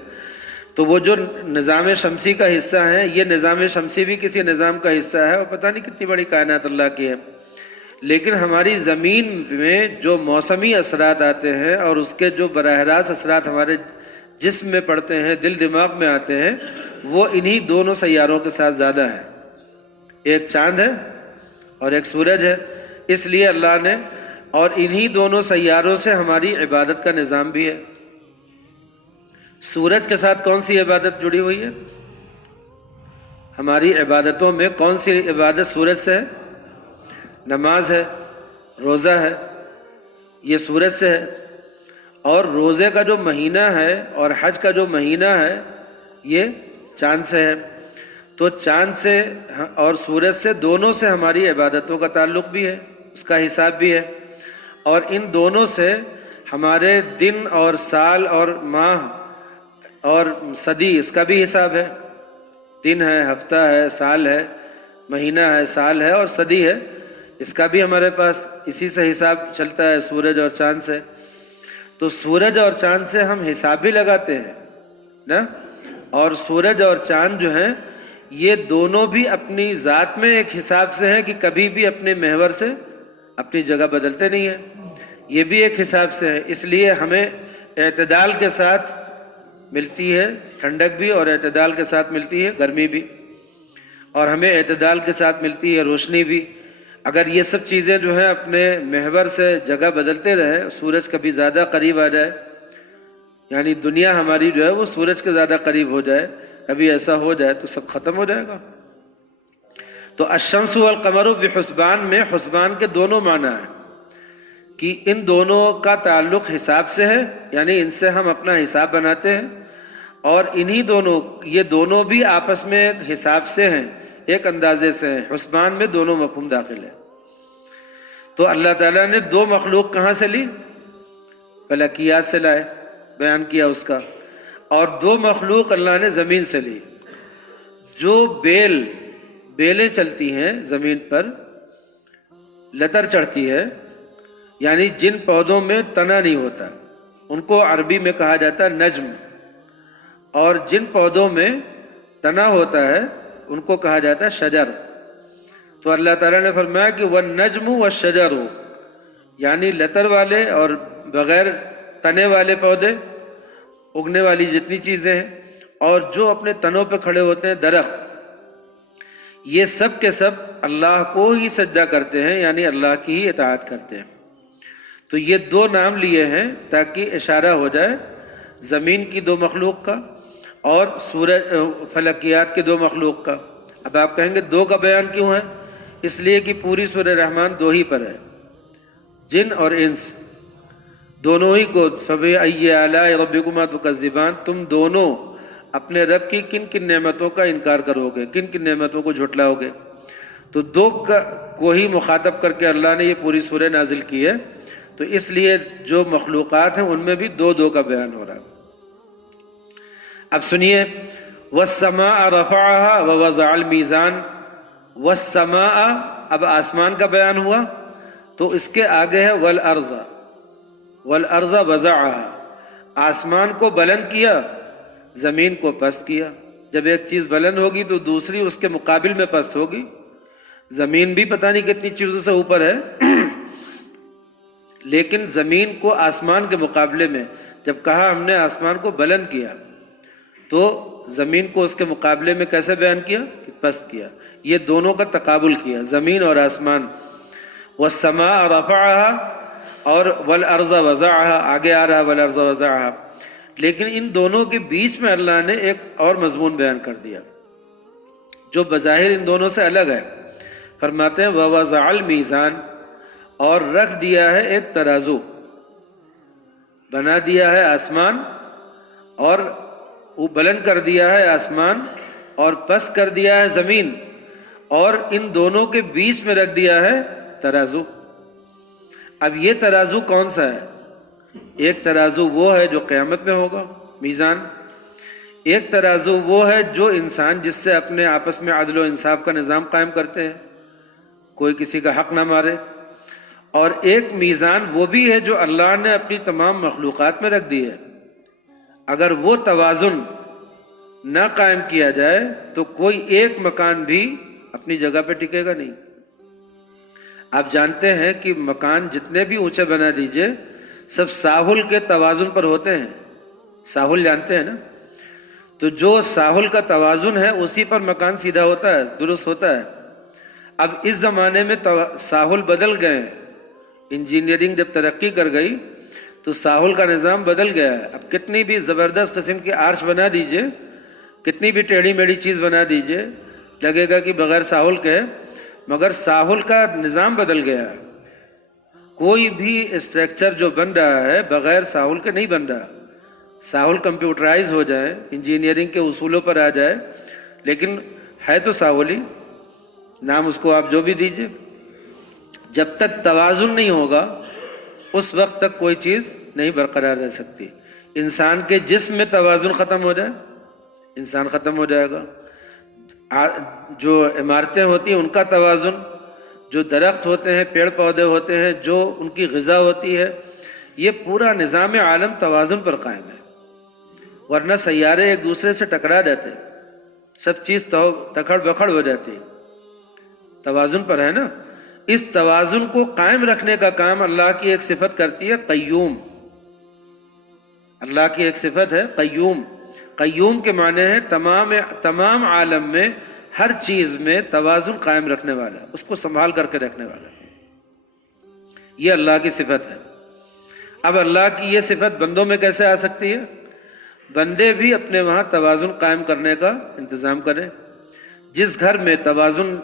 تو وہ جو نظام شمسی کا حصہ ہے، یہ نظام شمسی بھی کسی نظام کا حصہ ہے، اور پتہ نہیں کتنی بڑی کائنات اللہ کی ہے۔ لیکن ہماری زمین میں جو موسمی اثرات آتے ہیں اور اس کے جو براہ راست اثرات ہمارے جسم میں پڑتے ہیں، دل دماغ میں آتے ہیں، وہ انہی دونوں سیاروں کے ساتھ زیادہ ہے۔ ایک چاند ہے اور ایک سورج ہے، اس لیے اللہ نے، اور انہی دونوں سیاروں سے ہماری عبادت کا نظام بھی ہے۔ سورج کے ساتھ کون سی عبادت جڑی ہوئی ہے؟ ہماری عبادتوں میں کون سی عبادت سورج سے ہے؟ نماز ہے، روزہ ہے، یہ سورج سے ہے. اور روزے کا جو مہینہ ہے اور حج کا جو مہینہ ہے یہ چاند سے ہے. تو چاند سے اور سورج سے دونوں سے ہماری عبادتوں کا تعلق بھی ہے، اس کا حساب بھی ہے. اور ان دونوں سے ہمارے دن اور سال اور ماہ اور صدی اس کا بھی حساب ہے. دن ہے، ہفتہ ہے، سال ہے، مہینہ ہے، سال ہے اور صدی ہے، اس کا بھی ہمارے پاس اسی سے حساب چلتا ہے سورج اور چاند سے. تو سورج اور چاند سے ہم حساب بھی لگاتے ہیں نا. اور سورج اور چاند جو ہیں یہ دونوں بھی اپنی ذات میں ایک حساب سے ہیں کہ کبھی بھی اپنے محور سے اپنی جگہ بدلتے نہیں ہیں. یہ بھی ایک حساب سے ہے. اس لیے ہمیں اعتدال کے ساتھ ملتی ہے ٹھنڈک بھی، اور اعتدال کے ساتھ ملتی ہے گرمی بھی، اور ہمیں اعتدال کے ساتھ ملتی ہے روشنی بھی. اگر یہ سب چیزیں جو ہیں اپنے محور سے جگہ بدلتے رہیں، سورج کبھی زیادہ قریب آ جائے، یعنی دنیا ہماری جو ہے وہ سورج کے زیادہ قریب ہو جائے، کبھی ایسا ہو جائے تو سب ختم ہو جائے گا. تو الشمس والقمر بحسبان میں حسبان کے دونوں معنی ہیں کہ ان دونوں کا تعلق حساب سے ہے، یعنی ان سے ہم اپنا حساب بناتے ہیں، اور انہی دونوں یہ دونوں بھی آپس میں ایک حساب سے ہیں، ایک اندازے سے ہیں. حسبان میں دونوں مفہوم داخل ہے. تو اللہ تعالیٰ نے دو مخلوق کہاں سے لی؟ فلکیات سے لائے، بیان کیا اس کا. اور دو مخلوق اللہ نے زمین سے لی. جو بیلیں چلتی ہیں زمین پر، لتر چڑھتی ہے، یعنی جن پودوں میں تنا نہیں ہوتا ان کو عربی میں کہا جاتا ہے نجم، اور جن پودوں میں تنا ہوتا ہے ان کو کہا جاتا ہے شجر. تو اللہ تعالیٰ نے فرمایا کہ وَالنَّجْمُ وَالشَّجَرُ، یعنی لتر والے اور بغیر تنے والے پودے، اگنے والی جتنی چیزیں ہیں، اور جو اپنے تنوں پہ کھڑے ہوتے ہیں درخت، یہ سب کے سب اللہ کو ہی سجدہ کرتے ہیں، یعنی اللہ کی ہی اطاعت کرتے ہیں. تو یہ دو نام لیے ہیں تاکہ اشارہ ہو جائے زمین کی دو مخلوق کا اور سورج فلکیات کے دو مخلوق کا. اب آپ کہیں گے دو کا بیان کیوں ہے؟ اس لیے کہ پوری سورہ رحمان دو ہی پر ہے، جن اور انس دونوں ہی کو. فَبِأَيِّ آلَاءِ رَبِّكُمَا تُكَذِّبَانِ، تم دونوں اپنے رب کی کن کن نعمتوں کا انکار کرو گے، کن کن نعمتوں کو جھٹلاؤ گے. تو دو کو ہی مخاطب کر کے اللہ نے یہ پوری سورہ نازل کی ہے. تو اس لیے جو مخلوقات ہیں ان میں بھی دو دو کا بیان ہو رہا ہے. اب سنیے، وَالسَّمَاءَ رَفَعَهَا وَوَضَعَ الْمِيزَانَ. وَالسَّمَاءَ، اب آسمان کا بیان ہوا، تو اس کے آگے ہے وَالْأَرْضَ. وَالْأَرْضَ وَضَعَهَا، آسمان کو بلند کیا، زمین کو پست کیا. جب ایک چیز بلند ہوگی تو دوسری اس کے مقابل میں پست ہوگی. زمین بھی پتہ نہیں کتنی چیزوں سے اوپر ہے لیکن زمین کو آسمان کے مقابلے میں جب کہا ہم نے آسمان کو بلند کیا، تو زمین کو اس کے مقابلے میں کیسے بیان کیا کہ پست کیا. یہ دونوں کا تقابل کیا، زمین اور آسمان. والسماء رفعها اور والارض وضعها آگے آ رہا والارض وضعها، لیکن ان دونوں کے بیچ میں اللہ نے ایک اور مضمون بیان کر دیا جو بظاہر ان دونوں سے الگ ہے. فرماتے ہیں ووضع المیزان، اور رکھ دیا ہے ایک ترازو، بنا دیا ہے آسمان اور وہ بلند کر دیا ہے آسمان اور پست کر دیا ہے زمین، اور ان دونوں کے بیچ میں رکھ دیا ہے ترازو. اب یہ ترازو کون سا ہے؟ ایک ترازو وہ ہے جو قیامت میں ہوگا، میزان. ایک ترازو وہ ہے جو انسان جس سے اپنے آپس میں عدل و انصاف کا نظام قائم کرتے ہیں، کوئی کسی کا حق نہ مارے. اور ایک میزان وہ بھی ہے جو اللہ نے اپنی تمام مخلوقات میں رکھ دی ہے. اگر وہ توازن نہ قائم کیا جائے تو کوئی ایک مکان بھی اپنی جگہ پہ ٹکے گا نہیں. آپ جانتے ہیں کہ مکان جتنے بھی اونچے بنا دیجئے سب ساحل کے توازن پر ہوتے ہیں. ساحل جانتے ہیں نا؟ تو جو ساحل کا توازن ہے اسی پر مکان سیدھا ہوتا ہے، درست ہوتا ہے. اب اس زمانے میں ساحل بدل گئے ہیں، انجینئرنگ جب ترقی کر گئی تو ساحل کا نظام بدل گیا ہے. اب کتنی بھی زبردست قسم کی آرچ بنا دیجئے، کتنی بھی ٹیڑھی میڑھی چیز بنا دیجئے، لگے گا کہ بغیر ساحل کے ہے، مگر ساحل کا نظام بدل گیا ہے. کوئی بھی اسٹرکچر جو بن رہا ہے بغیر ساحل کے نہیں بن رہا. ساحل کمپیوٹرائز ہو جائے، انجینئرنگ کے اصولوں پر آ جائے، لیکن ہے تو ساحل ہی، نام اس کو آپ جو بھی دیجئے. جب تک توازن نہیں ہوگا اس وقت تک کوئی چیز نہیں برقرار رہ سکتی. انسان کے جسم میں توازن ختم ہو جائے انسان ختم ہو جائے گا. جو عمارتیں ہوتی ہیں ان کا توازن، جو درخت ہوتے ہیں، پیڑ پودے ہوتے ہیں، جو ان کی غذا ہوتی ہے، یہ پورا نظام عالم توازن پر قائم ہے. ورنہ سیارے ایک دوسرے سے ٹکرا جاتے، سب چیز تکڑ بکھڑ ہو جاتی. توازن پر ہے نا. اس توازن کو قائم رکھنے کا کام اللہ کی ایک صفت کرتی ہے قیوم. اللہ کی ایک صفت ہے قیوم. قیوم کے معنی ہے تمام عالم میں ہر چیز میں توازن قائم رکھنے والا، اس کو سنبھال کر کے رکھنے والا. یہ اللہ کی صفت ہے. اب اللہ کی یہ صفت بندوں میں کیسے آ سکتی ہے؟ بندے بھی اپنے وہاں توازن قائم کرنے کا انتظام کریں. جس گھر میں توازن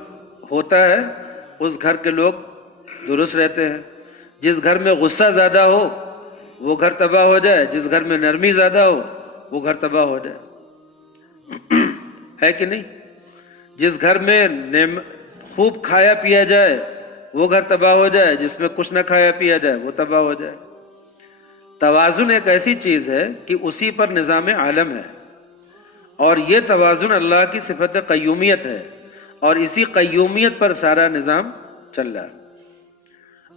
ہوتا ہے اس گھر کے لوگ درست رہتے ہیں. جس گھر میں غصہ زیادہ ہو وہ گھر تباہ ہو جائے، جس گھر میں نرمی زیادہ ہو وہ گھر تباہ ہو جائے. ہے کہ نہیں؟ جس گھر میں خوب کھایا پیا جائے وہ گھر تباہ ہو جائے، جس میں کچھ نہ کھایا پیا جائے وہ تباہ ہو جائے. توازن ایک ایسی چیز ہے کہ اسی پر نظام عالم ہے، اور یہ توازن اللہ کی صفت قیومیت ہے، اور اسی قیومیت پر سارا نظام چل رہا ہے.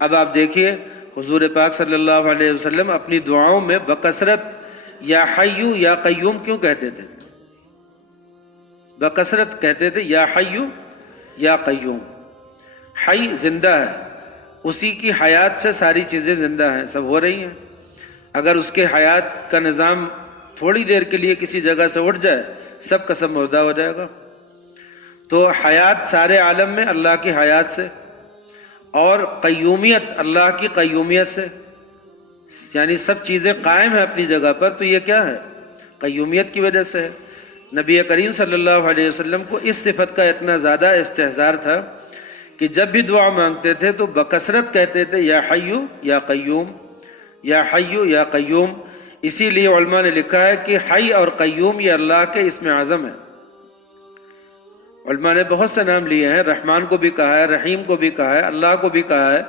اب آپ دیکھیے حضور پاک صلی اللہ علیہ وسلم اپنی دعاؤں میں بکثرت یا حیو یا قیوم کیوں کہتے تھے؟ بکثرت کہتے تھے یا حیو یا قیوم. حی زندہ ہے، اسی کی حیات سے ساری چیزیں زندہ ہیں، سب ہو رہی ہیں. اگر اس کے حیات کا نظام تھوڑی دیر کے لیے کسی جگہ سے اٹھ جائے سب کا سب مردہ ہو جائے گا. تو حیات سارے عالم میں اللہ کی حیات سے، اور قیومیت اللہ کی قیومیت سے، یعنی سب چیزیں قائم ہیں اپنی جگہ پر. تو یہ کیا ہے؟ قیومیت کی وجہ سے ہے. نبی کریم صلی اللہ علیہ وسلم کو اس صفت کا اتنا زیادہ استحضار تھا کہ جب بھی دعا مانگتے تھے تو بکثرت کہتے تھے یا حیو یا قیوم، یا حیو یا قیوم. اسی لیے علماء نے لکھا ہے کہ حی اور قیوم یہ اللہ کے اسم اعظم ہے. علماء نے بہت سے نام لیے ہیں، رحمان کو بھی کہا ہے، رحیم کو بھی کہا ہے، اللہ کو بھی کہا ہے،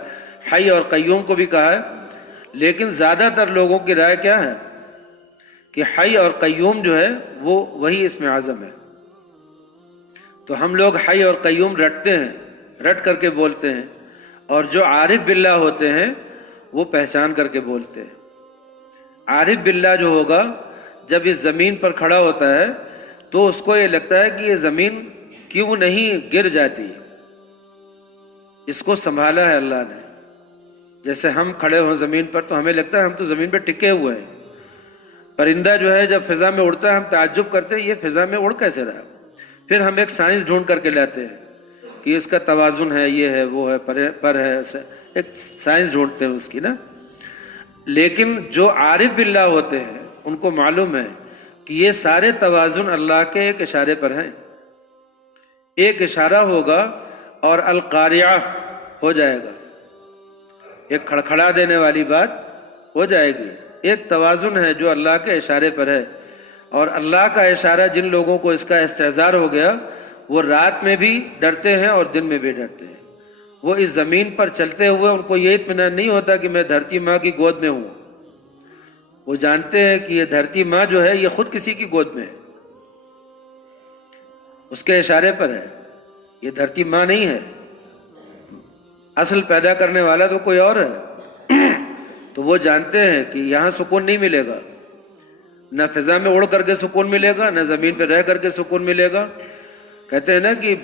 حی اور قیوم کو بھی کہا ہے. لیکن زیادہ تر لوگوں کی رائے کیا ہے کہ حی اور قیوم جو ہے وہ وہی اسم اعظم ہے. تو ہم لوگ حی اور قیوم رٹتے ہیں، رٹ کر کے بولتے ہیں، اور جو عارف باللہ ہوتے ہیں وہ پہچان کر کے بولتے ہیں. عارف باللہ جو ہوگا جب اس زمین پر کھڑا ہوتا ہے تو اس کو یہ لگتا ہے کہ یہ زمین کیوں نہیں گر جاتی، اس کو سنبھالا ہے اللہ نے. جیسے ہم کھڑے ہوں زمین پر تو ہمیں لگتا ہے ہم تو زمین پہ ٹکے ہوئے ہیں. پرندہ جو ہے جب فضا میں اڑتا ہے ہم تعجب کرتے ہیں یہ فضا میں اڑ کیسے رہا. پھر ہم ایک سائنس ڈھونڈ کر کے لاتے ہیں کہ اس کا توازن ہے، یہ ہے، وہ ہے، پر ہے، ایک سائنس ڈھونڈتے ہیں اس کی نا. لیکن جو عارف باللہ ہوتے ہیں ان کو معلوم ہے کہ یہ سارے توازن اللہ کے ایک اشارے پر ہیں. ایک اشارہ ہوگا اور القاریہ ہو جائے گا، ایک کھڑکھڑا دینے والی بات ہو جائے گی. ایک توازن ہے جو اللہ کے اشارے پر ہے، اور اللہ کا اشارہ جن لوگوں کو اس کا استحضار ہو گیا وہ رات میں بھی ڈرتے ہیں اور دن میں بھی ڈرتے ہیں. وہ اس زمین پر چلتے ہوئے ان کو یہ اطمینان نہیں ہوتا کہ میں دھرتی ماں کی گود میں ہوں. وہ جانتے ہیں کہ یہ دھرتی ماں جو ہے یہ خود کسی کی گود میں ہے، اس کے اشارے پر ہے. یہ دھرتی ماں نہیں ہے، اصل پیدا کرنے والا تو کوئی اور ہے. تو وہ جانتے ہیں کہ یہاں سکون نہیں ملے گا، نہ فضا میں اڑ کر کے سکون ملے گا، نہ زمین پہ رہ کر کے سکون ملے گا. کہتے ہیں نا کہ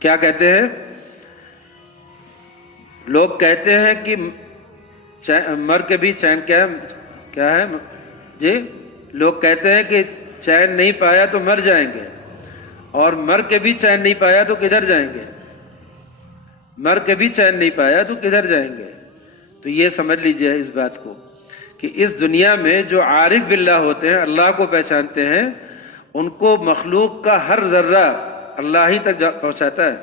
کیا کہتے ہیں لوگ، کہتے ہیں کہ مر کے بھی چین کیا ہے جی. لوگ کہتے ہیں کہ چین نہیں پایا تو مر جائیں گے، اور مر کے بھی چین نہیں پایا تو کدھر جائیں گے. مر کے بھی چین نہیں پایا تو کدھر جائیں گے؟ تو یہ سمجھ لیجئے اس بات کو کہ اس دنیا میں جو عارف باللہ ہوتے ہیں، اللہ کو پہچانتے ہیں، ان کو مخلوق کا ہر ذرہ اللہ ہی تک پہنچاتا ہے۔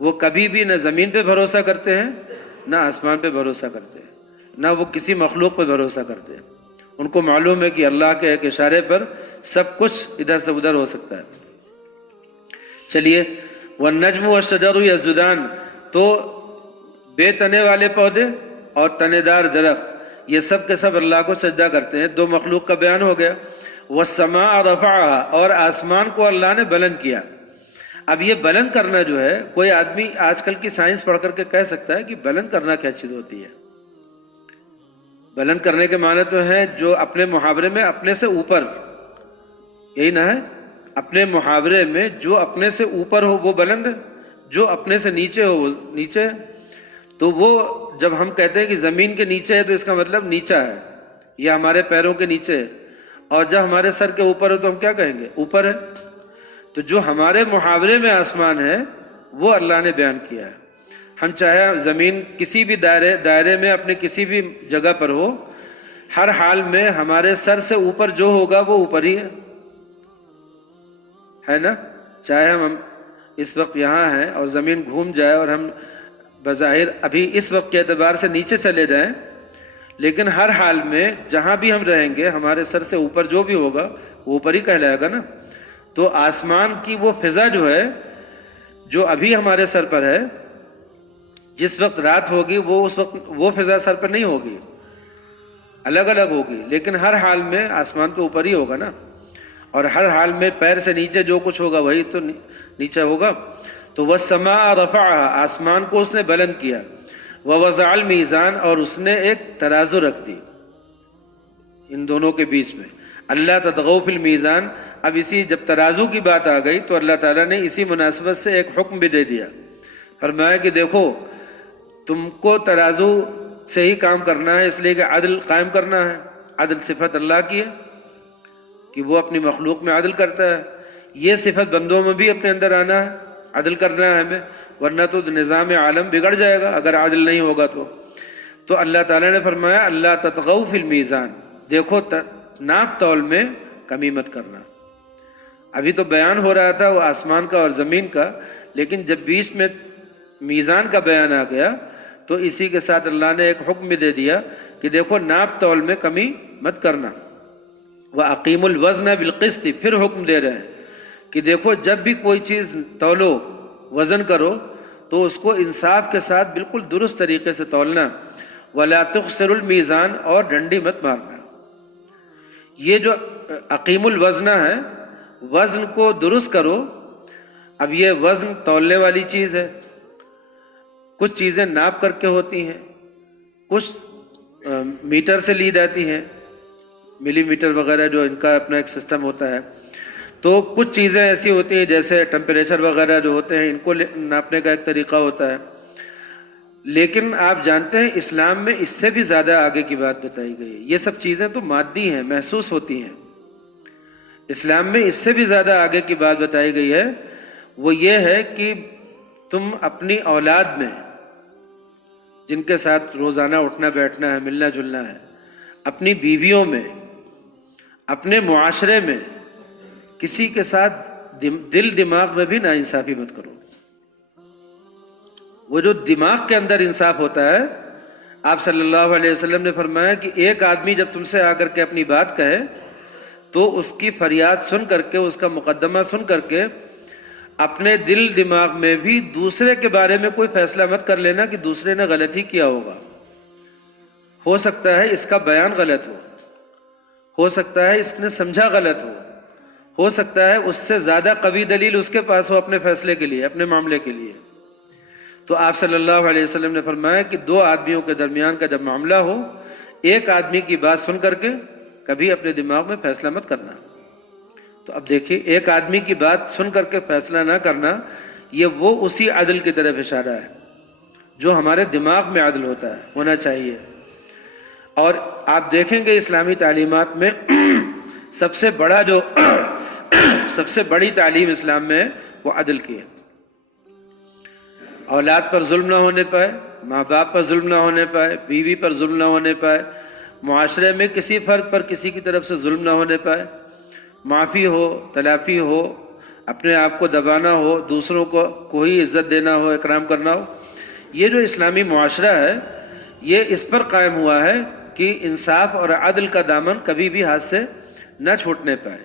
وہ کبھی بھی نہ زمین پہ بھروسہ کرتے ہیں، نہ آسمان پہ بھروسہ کرتے ہیں، نہ وہ کسی مخلوق پہ بھروسہ کرتے ہیں۔ ان کو معلوم ہے کہ اللہ کے ایک اشارے پر سب کچھ ادھر سے ادھر ہو سکتا ہے۔ چلیے، والنجم والشجر یسجدان، تو بے تنے والے پودے اور تنے دار درخت یہ سب کے سب اللہ کو سجدہ کرتے ہیں۔ دو مخلوق کا بیان ہو گیا۔ والسماء رفعها، اور آسمان کو اللہ نے بلند کیا۔ اب یہ بلند کرنا جو ہے، کوئی آدمی آج کل کی سائنس پڑھ کر کے کہہ سکتا ہے کہ بلند کرنا کیا چیز ہوتی ہے؟ بلند کرنے کے معنی تو ہے جو اپنے محاورے میں اپنے سے اوپر، یہی نہ ہے؟ اپنے محاورے میں جو اپنے سے اوپر ہو وہ بلند ہے، جو اپنے سے نیچے ہو وہ نیچے ہے۔ تو وہ جب ہم کہتے ہیں کہ زمین کے نیچے ہے تو اس کا مطلب نیچا ہے، یا ہمارے پیروں کے نیچے ہے، اور جب ہمارے سر کے اوپر ہو تو ہم کیا کہیں گے؟ اوپر ہے۔ تو جو ہمارے محاورے میں آسمان ہے وہ اللہ نے بیان کیا ہے۔ ہم چاہے زمین کسی بھی دائرے میں اپنے کسی بھی جگہ پر ہو، ہر حال میں ہمارے سر سے اوپر جو ہوگا وہ اوپر ہی ہے نا؟ چاہے ہم اس وقت یہاں ہیں اور زمین گھوم جائے اور ہم بظاہر ابھی اس وقت کے اعتبار سے نیچے چلے جائیں، لیکن ہر حال میں جہاں بھی ہم رہیں گے ہمارے سر سے اوپر جو بھی ہوگا وہ اوپر ہی کہلائے گا نا۔ تو آسمان کی وہ فضا جو ہے، جو ابھی ہمارے سر پر ہے، جس وقت رات ہوگی وہ اس وقت وہ فضا سر پر نہیں ہوگی، الگ الگ ہوگی، لیکن ہر حال میں آسمان تو اوپر ہی ہوگا نا، اور ہر حال میں پیر سے نیچے جو کچھ ہوگا وہی تو نیچے ہوگا۔ تو والسماء رفعها، آسمان کو اس نے بلند کیا، ووضع المیزان، اور اس نے ایک ترازو رکھ دی ان دونوں کے بیچ میں، اللہ تطغوا فی المیزان۔ اب اسی جب ترازو کی بات آ گئی تو اللہ تعالیٰ نے اسی مناسبت سے ایک حکم بھی دے دیا، فرمایا کہ دیکھو تم کو ترازو سے ہی کام کرنا ہے، اس لیے کہ عدل قائم کرنا ہے۔ عدل صفت اللہ کی ہے کہ وہ اپنی مخلوق میں عدل کرتا ہے، یہ صفت بندوں میں بھی اپنے اندر آنا ہے، عدل کرنا ہے ہمیں، ورنہ تو نظام عالم بگڑ جائے گا اگر عدل نہیں ہوگا تو اللہ تعالیٰ نے فرمایا اللہ تطغوا فی المیزان، دیکھو ناپ تول میں کمی مت کرنا۔ ابھی تو بیان ہو رہا تھا وہ آسمان کا اور زمین کا، لیکن جب بیچ میں میزان کا بیان آ گیا تو اسی کے ساتھ اللہ نے ایک حکم بھی دے دیا کہ دیکھو ناپ تول میں کمی مت کرنا۔ وَأَقِيمُوا الْوَزْنَ بِالْقِسْطِ، پھر حکم دے رہے ہیں کہ دیکھو جب بھی کوئی چیز تولو، وزن کرو، تو اس کو انصاف کے ساتھ بالکل درست طریقے سے تولنا۔ وَلَا تُخْسِرُوا الْمِيزَانَ، اور ڈنڈی مت مارنا۔ یہ جو اقیم الوزن ہے، وزن کو درست کرو۔ اب یہ وزن تولنے والی چیز ہے، کچھ چیزیں ناپ کر کے ہوتی ہیں، کچھ میٹر سے لی جاتی ہیں، ملی میٹر وغیرہ جو ان کا اپنا ایک سسٹم ہوتا ہے، تو کچھ چیزیں ایسی ہوتی ہیں جیسے ٹمپریچر وغیرہ جو ہوتے ہیں ان کو ناپنے کا ایک طریقہ ہوتا ہے۔ لیکن آپ جانتے ہیں اسلام میں اس سے بھی زیادہ آگے کی بات بتائی گئی ہے۔ یہ سب چیزیں تو مادی ہیں، محسوس ہوتی ہیں۔ اسلام میں اس سے بھی زیادہ آگے کی بات بتائی گئی ہے، وہ یہ ہے کہ تم اپنی اولاد میں جن کے ساتھ روزانہ اٹھنا بیٹھنا ہے، ملنا جلنا ہے، اپنی بیویوں میں، اپنے معاشرے میں کسی کے ساتھ دل دماغ میں بھی ناانصافی مت کرو۔ وہ جو دماغ کے اندر انصاف ہوتا ہے، آپ صلی اللہ علیہ وسلم نے فرمایا کہ ایک آدمی جب تم سے آ کر کے اپنی بات کہے تو اس کی فریاد سن کر کے، اس کا مقدمہ سن کر کے، اپنے دل دماغ میں بھی دوسرے کے بارے میں کوئی فیصلہ مت کر لینا کہ دوسرے نے غلطی کیا ہوگا۔ ہو سکتا ہے اس کا بیان غلط ہو سکتا ہے اس نے سمجھا غلط ہو سکتا ہے اس سے زیادہ قوی دلیل اس کے پاس ہو اپنے فیصلے کے لیے، اپنے معاملے کے لیے۔ تو آپ صلی اللہ علیہ وسلم نے فرمایا کہ دو آدمیوں کے درمیان کا جب معاملہ ہو، ایک آدمی کی بات سن کر کے کبھی اپنے دماغ میں فیصلہ مت کرنا۔ تو اب دیکھیے، ایک آدمی کی بات سن کر کے فیصلہ نہ کرنا، یہ وہ اسی عدل کی طرف اشارہ ہے جو ہمارے دماغ میں عدل ہونا چاہیے۔ اور آپ دیکھیں گے اسلامی تعلیمات میں سب سے بڑی تعلیم اسلام میں ہے وہ عدل کی ہے۔ اولاد پر ظلم نہ ہونے پائے، ماں باپ پر ظلم نہ ہونے پائے، بیوی پر ظلم نہ ہونے پائے، معاشرے میں کسی فرد پر کسی کی طرف سے ظلم نہ ہونے پائے، معافی ہو، تلافی ہو، اپنے آپ کو دبانا ہو، دوسروں کو کوئی عزت دینا ہو، اکرام کرنا ہو. یہ جو اسلامی معاشرہ ہے یہ اس پر قائم ہوا ہے کہ انصاف اور عدل کا دامن کبھی بھی ہاتھ سے نہ چھوٹنے پائے.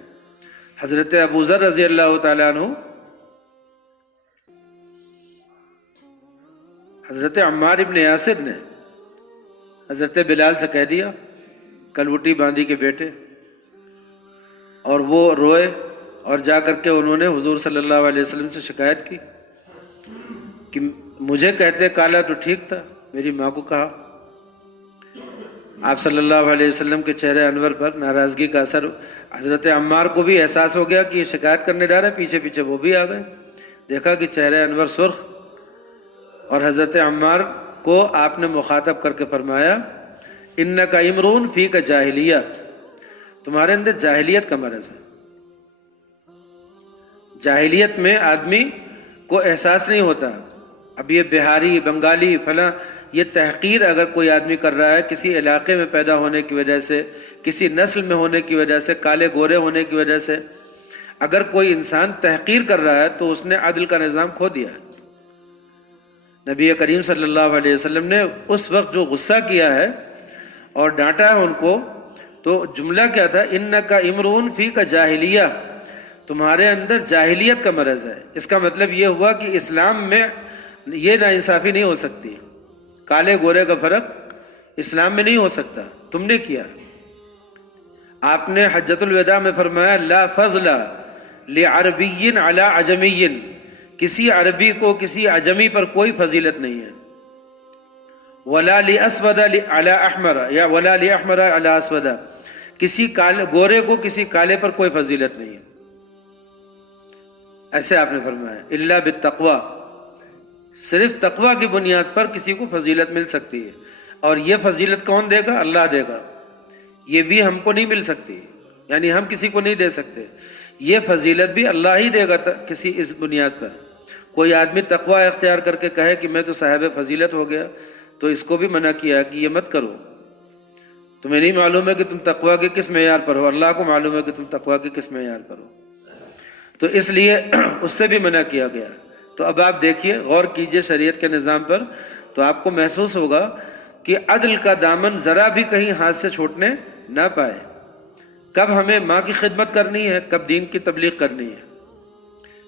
حضرت ابو ذر رضی اللہ تعالیٰ عنہ حضرت عمار ابن یاسر نے حضرت بلال سے کہہ دیا، کلوٹی باندھی کے بیٹے، اور وہ روئے اور جا کر کے انہوں نے حضور صلی اللہ علیہ وسلم سے شکایت کی کہ مجھے کہتے کالا تو ٹھیک تھا، میری ماں کو کہا. آپ صلی اللہ علیہ وسلم کے چہرے انور پر ناراضگی کا اثر حضرت عمار کو بھی احساس ہو گیا کہ یہ شکایت کرنے جا رہے ہیں، پیچھے پیچھے وہ بھی آ گئے. دیکھا کہ چہرے انور سرخ، اور حضرت عمار کو آپ نے مخاطب کر کے فرمایا انکا امرون فی کا جاہلیت، تمہارے اندر جاہلیت کا مرض ہے. جاہلیت میں آدمی کو احساس نہیں ہوتا. اب یہ بہاری، بنگالی، فلاں، یہ تحقیر اگر کوئی آدمی کر رہا ہے کسی علاقے میں پیدا ہونے کی وجہ سے، کسی نسل میں ہونے کی وجہ سے، کالے گورے ہونے کی وجہ سے اگر کوئی انسان تحقیر کر رہا ہے تو اس نے عدل کا نظام کھو دیا ہے. نبی کریم صلی اللہ علیہ وسلم نے اس وقت جو غصہ کیا ہے اور ڈانٹا ہے ان کو، تو جملہ کیا تھا؟ انکا امرون فی کا جاہلیہ، تمہارے اندر جاہلیت کا مرض ہے. اس کا مطلب یہ ہوا کہ اسلام میں یہ ناانصافی نہیں ہو سکتی، کالے گورے کا فرق اسلام میں نہیں ہو سکتا، تم نے کیا. آپ نے حجۃ الوداع میں فرمایا لا فضل لعربی علی عجمی، کسی عربی کو کسی عجمی پر کوئی فضیلت نہیں ہے. ولا لاسود علی احمر، یا ولا لاحمر علی اسود، کسی گورے کو کسی کالے پر کوئی فضیلت نہیں ہے. ایسے آپ نے فرمایا الا بالتقوی، صرف تقوی کی بنیاد پر کسی کو فضیلت مل سکتی ہے. اور یہ فضیلت کون دے گا؟ اللہ دے گا. یہ بھی ہم کو نہیں مل سکتی، یعنی ہم کسی کو نہیں دے سکتے. یہ فضیلت بھی اللہ ہی دے گا کسی اس بنیاد پر. کوئی آدمی تقوی اختیار کر کے کہے کہ میں تو صاحب فضیلت ہو گیا، تو اس کو بھی منع کیا کہ یہ مت کرو. تمہیں نہیں معلوم ہے کہ تم تقوی کے کس معیار پر ہو، اللہ کو معلوم ہے کہ تم تقوی کے کس معیار پر ہو. تو اس لیے اس سے بھی منع کیا گیا. تو اب آپ دیکھیے، غور کیجئے شریعت کے نظام پر، تو آپ کو محسوس ہوگا کہ عدل کا دامن ذرا بھی کہیں ہاتھ سے چھوٹنے نہ پائے. کب ہمیں ماں کی خدمت کرنی ہے، کب دین کی تبلیغ کرنی ہے،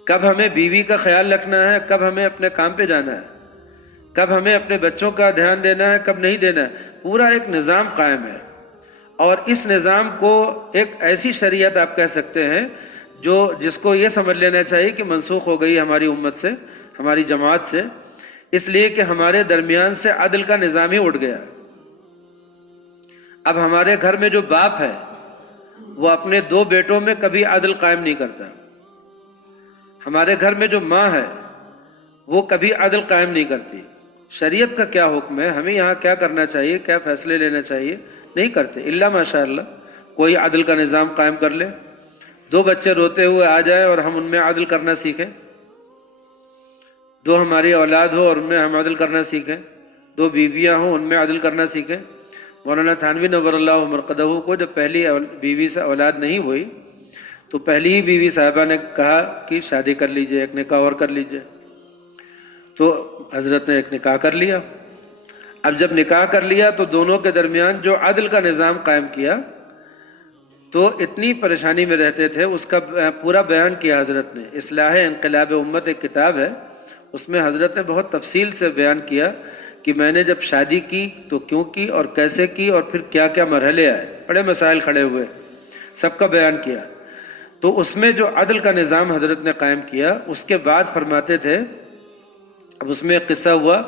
کب ہمیں بیوی کا خیال رکھنا ہے، کب ہمیں اپنے کام پہ جانا ہے، کب ہمیں اپنے بچوں کا دھیان دینا ہے، کب نہیں دینا ہے. پورا ایک نظام قائم ہے. اور اس نظام کو ایک ایسی شریعت آپ کہہ سکتے ہیں جس کو یہ سمجھ لینا چاہیے کہ منسوخ ہو گئی ہماری امت سے، ہماری جماعت سے، اس لیے کہ ہمارے درمیان سے عدل کا نظام ہی اٹھ گیا. اب ہمارے گھر میں جو باپ ہے وہ اپنے 2 بیٹوں میں کبھی عدل قائم نہیں کرتا. ہمارے گھر میں جو ماں ہے وہ کبھی عدل قائم نہیں کرتی. شریعت کا کیا حکم ہے، ہمیں یہاں کیا کرنا چاہیے، کیا فیصلے لینا چاہیے، نہیں کرتے. الا ماشاء اللہ کوئی عدل کا نظام قائم کر لے. 2 بچے روتے ہوئے آ جائے اور ہم ان میں عدل کرنا سیکھیں، 2 ہماری اولاد ہو اور ان میں ہم عدل کرنا سیکھیں، 2 بیویاں ہوں ان میں عدل کرنا سیکھیں. مولانا تھانوی نور اللہ مرقدہ کو جب پہلی بیوی سے اولاد نہیں ہوئی تو پہلی ہی بیوی صاحبہ نے کہا کہ شادی کر لیجئے، ایک نکاح اور کر لیجئے. تو حضرت نے ایک نکاح کر لیا. اب جب نکاح کر لیا تو دونوں کے درمیان جو عدل کا نظام قائم کیا، تو اتنی پریشانی میں رہتے تھے، اس کا پورا بیان کیا حضرت نے. اصلاح انقلاب امت ایک کتاب ہے، اس میں حضرت نے بہت تفصیل سے بیان کیا کہ میں نے جب شادی کی تو کیوں کی اور کیسے کی اور پھر کیا کیا مرحلے آئے، بڑے مسائل کھڑے ہوئے، سب کا بیان کیا. تو اس میں جو عدل کا نظام حضرت نے قائم کیا، اس کے بعد فرماتے تھے، اب اس میں ایک قصہ ہوا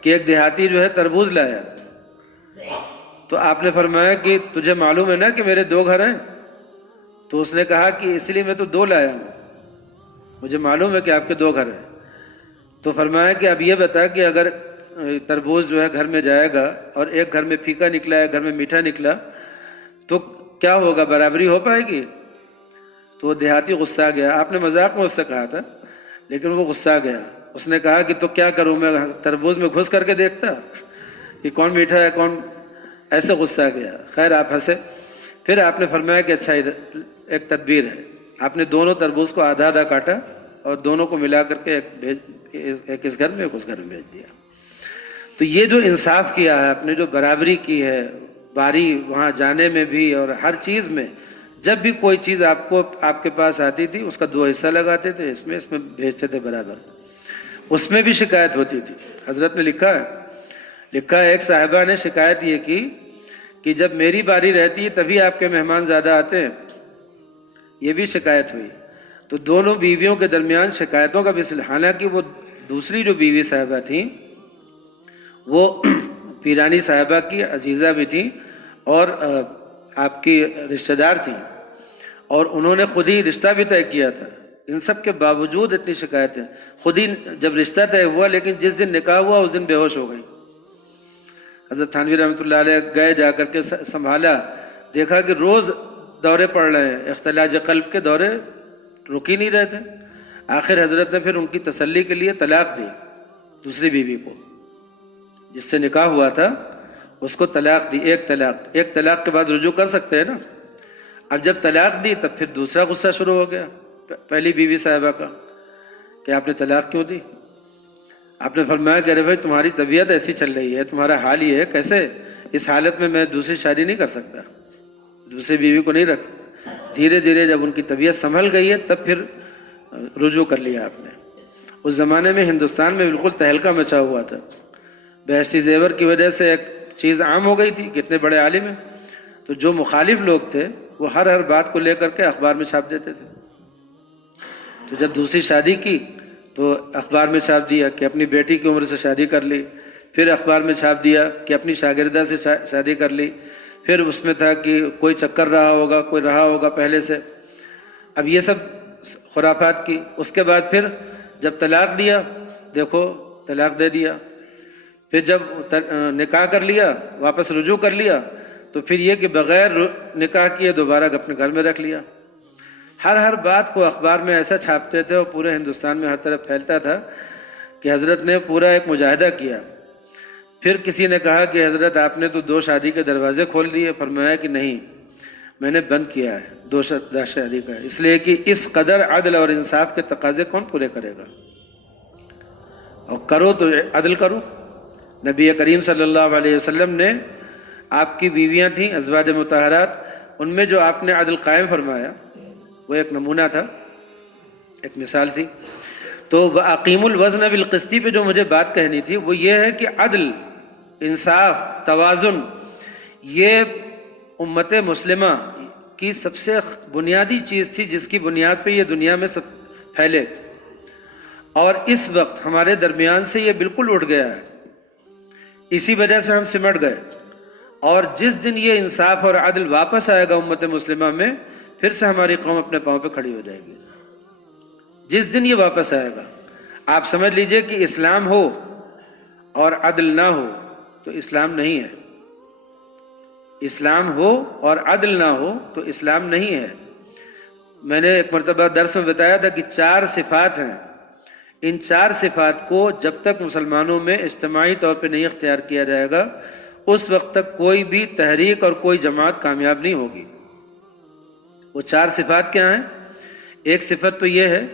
کہ ایک دیہاتی جو ہے تربوز لایا، تو آپ نے فرمایا کہ تجھے معلوم ہے نا کہ میرے 2 گھر ہیں؟ تو اس نے کہا کہ اس لیے میں تو 2 لایا ہوں، مجھے معلوم ہے کہ آپ کے 2 گھر ہیں. تو فرمایا کہ اب یہ بتا کہ اگر تربوز جو ہے گھر میں جائے گا اور ایک گھر میں پھیکا نکلا ہے، گھر میں میٹھا نکلا، تو کیا ہوگا، برابری ہو پائے گی؟ تو وہ دیہاتی غصہ آ گیا. آپ نے مذاق میں اس سے کہا تھا لیکن وہ غصہ آ گیا اس نے کہا کہ تو کیا کروں میں تربوز میں گھس کر کے دیکھتا کہ کون میٹھا ہے کون، ایسے غصہ گیا. خیر آپ ہنسے. پھر آپ نے فرمایا کہ اچھا ایک تدبیر ہے. آپ نے دونوں تربوز کو آدھا آدھا کاٹا اور دونوں کو ملا کر کے ایک اس گھر میں ایک اس گھر میں بھیج دیا. تو یہ جو انصاف کیا ہے، آپ نے جو برابری کی ہے، باری وہاں جانے میں بھی اور ہر چیز میں، جب بھی کوئی چیز آپ کے پاس آتی تھی اس کا 2 حصہ لگاتے تھے، اس میں بھیجتے تھے برابر. اس میں بھی شکایت ہوتی تھی. حضرت نے لکھا ہے ایک صاحبہ نے شکایت یہ کی کہ جب میری باری رہتی ہے تبھی آپ کے مہمان زیادہ آتے ہیں. یہ بھی شکایت ہوئی. تو دونوں بیویوں کے درمیان شکایتوں کا بھی سلسلہ. حالانکہ وہ دوسری جو بیوی صاحبہ تھیں وہ پیرانی صاحبہ کی عزیزہ بھی تھیں اور آپ کی رشتہ دار تھیں، اور انہوں نے خود ہی رشتہ بھی طے کیا تھا. ان سب کے باوجود اتنی شکایتیں. خود ہی جب رشتہ طے ہوا لیکن جس دن نکاح ہوا اس دن بے ہوش ہو گئی. حضرت تھانوی رحمۃ اللہ علیہ گئے، جا کر کے سنبھالا، دیکھا کہ روز دورے پڑ رہے ہیں، اختلاج قلب کے دورے رک ہی نہیں رہے تھے. آخر حضرت نے پھر ان کی تسلی کے لیے طلاق دی. دوسری بیوی کو جس سے نکاح ہوا تھا اس کو طلاق دی. ایک طلاق کے بعد رجوع کر سکتے ہیں نا. اب جب طلاق دی تب پھر دوسرا غصہ شروع ہو گیا پہلی بیوی صاحبہ کا کہ آپ نے طلاق کیوں دی. آپ نے فرمایا کہ ارے بھائی تمہاری طبیعت ایسی چل رہی ہے، تمہارا حال یہ ہے، کیسے اس حالت میں دوسری شادی نہیں کر سکتا، دوسری بیوی کو نہیں رکھ سکتا. دھیرے دھیرے جب ان کی طبیعت سنبھل گئی ہے تب پھر رجوع کر لیا آپ نے. اس زمانے میں ہندوستان میں بالکل تہلکہ مچا ہوا تھا. بہشتی زیور کی وجہ سے ایک چیز عام ہو گئی تھی کہ اتنے بڑے عالم ہیں، تو جو مخالف لوگ تھے وہ ہر بات کو لے کر کے اخبار میں چھاپ دیتے تھے. تو جب دوسری شادی کی تو اخبار میں چھاپ دیا کہ اپنی بیٹی کی عمر سے شادی کر لی. پھر اخبار میں چھاپ دیا کہ اپنی شاگردہ سے شادی کر لی. پھر اس میں تھا کہ کوئی چکر رہا ہوگا، کوئی رہا ہوگا پہلے سے. اب یہ سب خرافات کی. اس کے بعد پھر جب طلاق دیا، دیکھو طلاق دے دیا. پھر جب نکاح کر لیا، واپس رجوع کر لیا، تو پھر یہ کہ بغیر نکاح کیے دوبارہ اپنے گھر میں رکھ لیا. ہر بات کو اخبار میں ایسا چھاپتے تھے اور پورے ہندوستان میں ہر طرف پھیلتا تھا کہ حضرت نے پورا ایک مجاہدہ کیا. پھر کسی نے کہا کہ حضرت آپ نے تو 2 شادی کے دروازے کھول دیے. فرمایا کہ نہیں، میں نے بند کیا ہے 2 شادی کا، اس لیے کہ اس قدر عدل اور انصاف کے تقاضے کون پورے کرے گا. اور کرو تو عدل کرو. نبی کریم صلی اللہ علیہ وسلم نے، آپ کی بیویاں تھیں ازواج مطہرات، ان میں جو آپ نے عدل قائم فرمایا وہ ایک نمونہ تھا، ایک مثال تھی. تو وَأَقِیمُوا الْوَزْنَ بِالْقِسْطِ پہ جو مجھے بات کہنی تھی وہ یہ ہے کہ عدل، انصاف، توازن، یہ امت مسلمہ کی سب سے بنیادی چیز تھی جس کی بنیاد پہ یہ دنیا میں سب پھیلے. اور اس وقت ہمارے درمیان سے یہ بالکل اٹھ گیا ہے. اسی وجہ سے ہم سمٹ گئے. اور جس دن یہ انصاف اور عدل واپس آئے گا امت مسلمہ میں، پھر سے ہماری قوم اپنے پاؤں پہ کھڑی ہو جائے گی. جس دن یہ واپس آئے گا، آپ سمجھ لیجئے کہ اسلام ہو اور عدل نہ ہو تو اسلام نہیں ہے. اسلام ہو اور عدل نہ ہو تو اسلام نہیں ہے. میں نے ایک مرتبہ درس میں بتایا تھا کہ 4 صفات ہیں. ان 4 صفات کو جب تک مسلمانوں میں اجتماعی طور پہ نہیں اختیار کیا جائے گا اس وقت تک کوئی بھی تحریک اور کوئی جماعت کامیاب نہیں ہوگی. وہ 4 صفات کیا ہیں؟ ایک صفت تو یہ ہے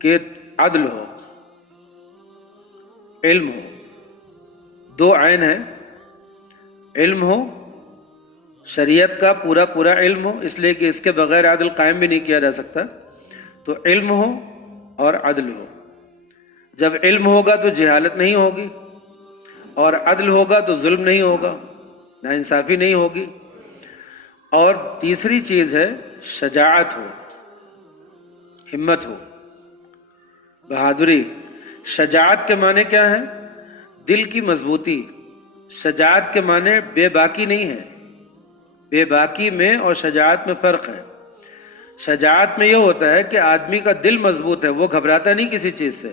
کہ عدل ہو، علم ہو. 2 عین ہیں، علم ہو، شریعت کا پورا علم ہو، اس لیے کہ اس کے بغیر عدل قائم بھی نہیں کیا جا سکتا. تو علم ہو اور عدل ہو. جب علم ہوگا تو جہالت نہیں ہوگی، اور عدل ہوگا تو ظلم نہیں ہوگا، ناانصافی نہیں ہوگی. اور تیسری چیز ہے شجاعت ہو، ہمت ہو، بہادری. شجاعت کے معنی کیا ہے؟ دل کی مضبوطی. شجاعت کے معنی بے باکی نہیں ہے. بے باکی میں اور شجاعت میں فرق ہے. شجاعت میں یہ ہوتا ہے کہ آدمی کا دل مضبوط ہے، وہ گھبراتا نہیں کسی چیز سے،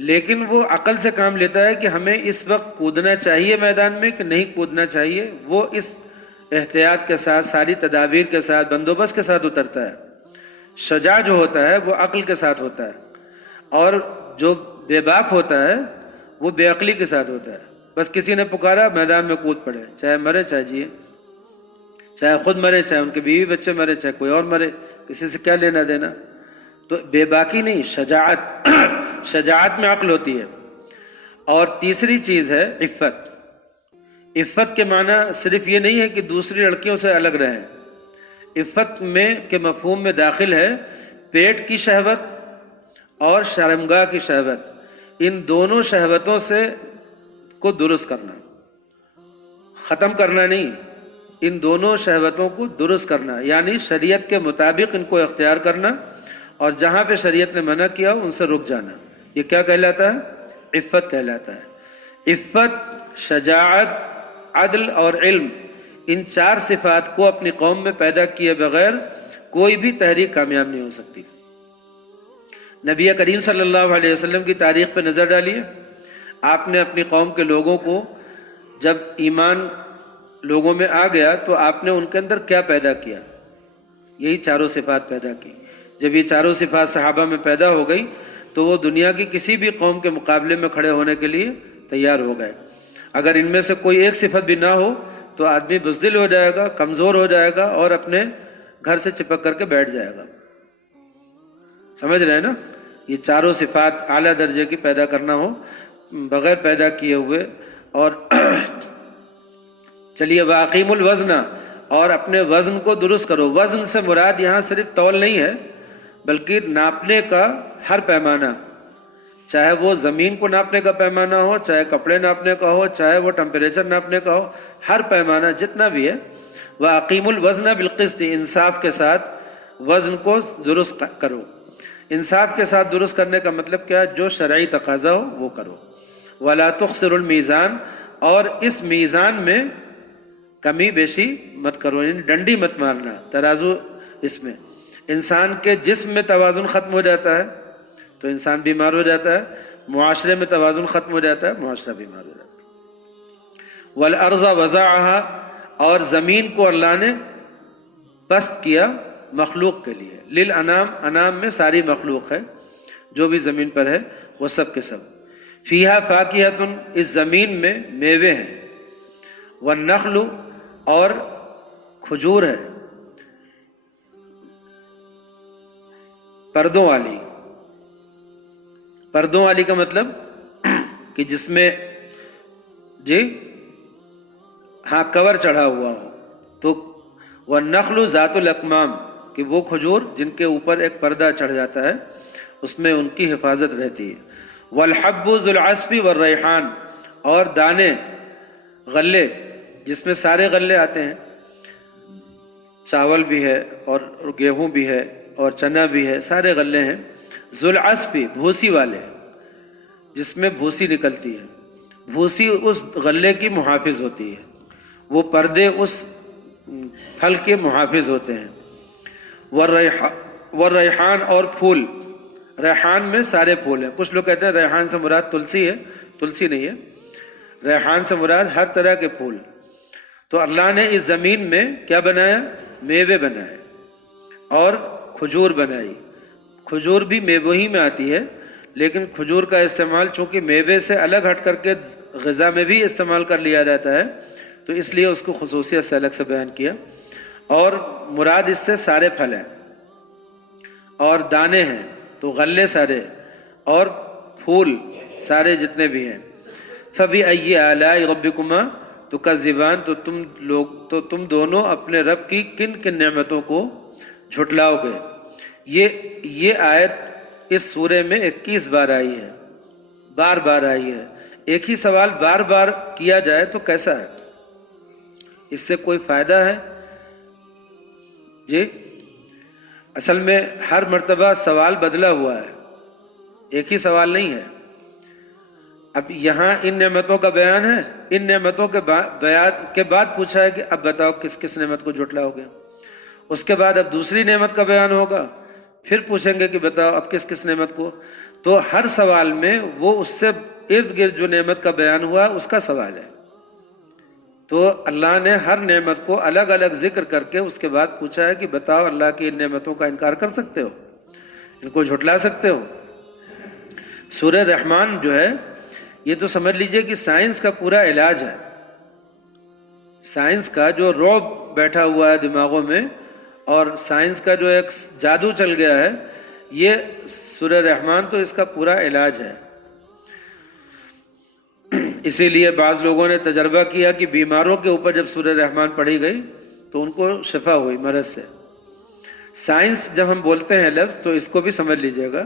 لیکن وہ عقل سے کام لیتا ہے کہ ہمیں اس وقت کودنا چاہیے میدان میں کہ نہیں کودنا چاہیے. وہ اس احتیاط کے ساتھ، ساری تدابیر کے ساتھ، بندوبست کے ساتھ اترتا ہے. شجاع جو ہوتا ہے وہ عقل کے ساتھ ہوتا ہے. اور جو بے باک ہوتا ہے وہ بے عقلی کے ساتھ ہوتا ہے. بس کسی نے پکارا میدان میں کود پڑے، چاہے مرے چاہے جیے، چاہے خود مرے چاہے ان کے بیوی بچے مرے چاہے کوئی اور مرے، کسی سے کیا لینا دینا. تو بے باکی نہیں، شجاعت شجاعت میں عقل ہوتی ہے. اور تیسری چیز ہے عفت. عفت کے معنی صرف یہ نہیں ہے کہ دوسری لڑکیوں سے الگ رہیں. عفت میں کے مفہوم میں داخل ہے پیٹ کی شہوت اور شرمگاہ کی شہوت. ان دونوں شہوتوں سے کو درست کرنا، ختم کرنا نہیں، ان دونوں شہوتوں کو درست کرنا، یعنی شریعت کے مطابق ان کو اختیار کرنا، اور جہاں پہ شریعت نے منع کیا ان سے رک جانا. یہ کیا کہلاتا ہے؟ عفت کہلاتا ہے. عفت، شجاعت، عدل اور علم، ان چار صفات کو اپنی قوم میں پیدا کیے بغیر کوئی بھی تحریک کامیاب نہیں ہو سکتی. نبی کریم صلی اللہ علیہ وسلم کی تاریخ پہ نظر ڈالیے. آپ نے اپنی قوم کے لوگوں کو جب ایمان لوگوں میں آ گیا تو آپ نے ان کے اندر کیا پیدا کیا؟ یہی چاروں صفات پیدا کی. جب یہ چاروں صفات صحابہ میں پیدا ہو گئی تو وہ دنیا کی کسی بھی قوم کے مقابلے میں کھڑے ہونے کے لیے تیار ہو گئے. اگر ان میں سے کوئی ایک صفت بھی نہ ہو تو آدمی بزدل ہو جائے گا، کمزور ہو جائے گا اور اپنے گھر سے چپک کر کے بیٹھ جائے گا. سمجھ رہے ہیں نا؟ یہ چاروں صفات اعلیٰ درجے کی پیدا کرنا ہو بغیر پیدا کیے ہوئے. اور چلیے واقیم الوزن، اور اپنے وزن کو درست کرو. وزن سے مراد یہاں صرف تول نہیں ہے بلکہ ناپنے کا ہر پیمانہ، چاہے وہ زمین کو ناپنے کا پیمانہ ہو، چاہے کپڑے ناپنے کا ہو، چاہے وہ ٹمپریچر ناپنے کا ہو، ہر پیمانہ جتنا بھی ہے. واقیم الوزن بالقسط، انصاف کے ساتھ وزن کو درست کرو. انصاف کے ساتھ درست کرنے کا مطلب کیا ہے؟ جو شرعی تقاضا ہو وہ کرو. ولا تخسر المیزان، اور اس میزان میں کمی بیشی مت کرو، یعنی ڈنڈی مت مارنا. ترازو اس میں انسان کے جسم میں توازن ختم ہو جاتا ہے تو انسان بیمار ہو جاتا ہے، معاشرے میں توازن ختم ہو جاتا ہے، معاشرہ بیمار ہو جاتا ہے. والارض وضعها، اور زمین کو اللہ نے پست کیا مخلوق کے لیے. للانام، انام میں ساری مخلوق ہے، جو بھی زمین پر ہے وہ سب کے سب. فیہا فاکہۃ، اس زمین میں میوے ہیں. والنخل، اور کھجور ہے، پردوں والی. پردوں والی کا مطلب کہ جس میں ہاں کور چڑھا ہوا ہو. تو والنخل ذات الاکمام، کہ وہ کھجور جن کے اوپر ایک پردہ چڑھ جاتا ہے اس میں ان کی حفاظت رہتی ہے. والحب ذو العصف والریحان، اور دانے غلے جس میں سارے غلے آتے ہیں، چاول بھی ہے اور گیہوں بھی ہے اور چنا بھی ہے، سارے غلے ہیں. ذو العصف، بھوسی والے، جس میں بھوسی نکلتی ہے. بھوسی اس غلے کی محافظ ہوتی ہے، وہ پردے اس پھل کے محافظ ہوتے ہیں. والریحان، اور پھول. ریحان میں سارے پھول ہیں. کچھ لوگ کہتے ہیں ریحان سے مراد تلسی ہے، تلسی نہیں ہے، ریحان سے مراد ہر طرح کے پھول. تو اللہ نے اس زمین میں کیا بنایا؟ میوے بنائے اور کھجور بنائی. کھجور بھی میوے ہی میں آتی ہے، لیکن کھجور کا استعمال چونکہ میوے سے الگ ہٹ کر کے غذا میں بھی استعمال کر لیا جاتا ہے تو اس لیے اس کو خصوصیت سے الگ سے بیان کیا. اور مراد اس سے سارے پھل ہیں اور دانے ہیں، تو غلے سارے اور پھول سارے جتنے بھی ہیں. فَبِأَيِّ آلَاءِ رَبِّكُمَا تُكَذِّبَانِ، تو تم دونوں اپنے رب کی کن کن نعمتوں کو جھٹلاؤ گے. یہ آیت اس سورے میں 21 بار آئی ہے، بار بار آئی ہے. ایک ہی سوال بار بار کیا جائے تو کیسا ہے؟ اس سے کوئی فائدہ ہے؟ جی اصل میں ہر مرتبہ سوال بدلا ہوا ہے، ایک ہی سوال نہیں ہے. اب یہاں ان نعمتوں کا بیان ہے، ان نعمتوں کے بیان کے بعد پوچھا ہے کہ اب بتاؤ کس کس نعمت کو جھٹلاؤ گے. اس کے بعد اب دوسری نعمت کا بیان ہوگا، پھر پوچھیں گے کہ بتاؤ اب کس کس نعمت کو. تو ہر سوال میں وہ اس سے ارد گرد جو نعمت کا بیان ہوا اس کا سوال ہے. تو اللہ نے ہر نعمت کو الگ الگ ذکر کر کے اس کے بعد پوچھا ہے کہ بتاؤ اللہ کی ان نعمتوں کا انکار کر سکتے ہو، ان کو جھٹلا سکتے ہو. سورہ رحمان جو ہے یہ تو سمجھ لیجئے کہ سائنس کا پورا علاج ہے. سائنس کا جو رعب بیٹھا ہوا ہے دماغوں میں اور سائنس کا جو ایک جادو چل گیا ہے، یہ سورہ رحمان تو اس کا پورا علاج ہے. اسی لیے بعض لوگوں نے تجربہ کیا کہ بیماروں کے اوپر جب سورہ رحمان پڑھی گئی تو ان کو شفا ہوئی مرض سے. سائنس جب ہم بولتے ہیں لفظ تو اس کو بھی سمجھ لیجئے گا.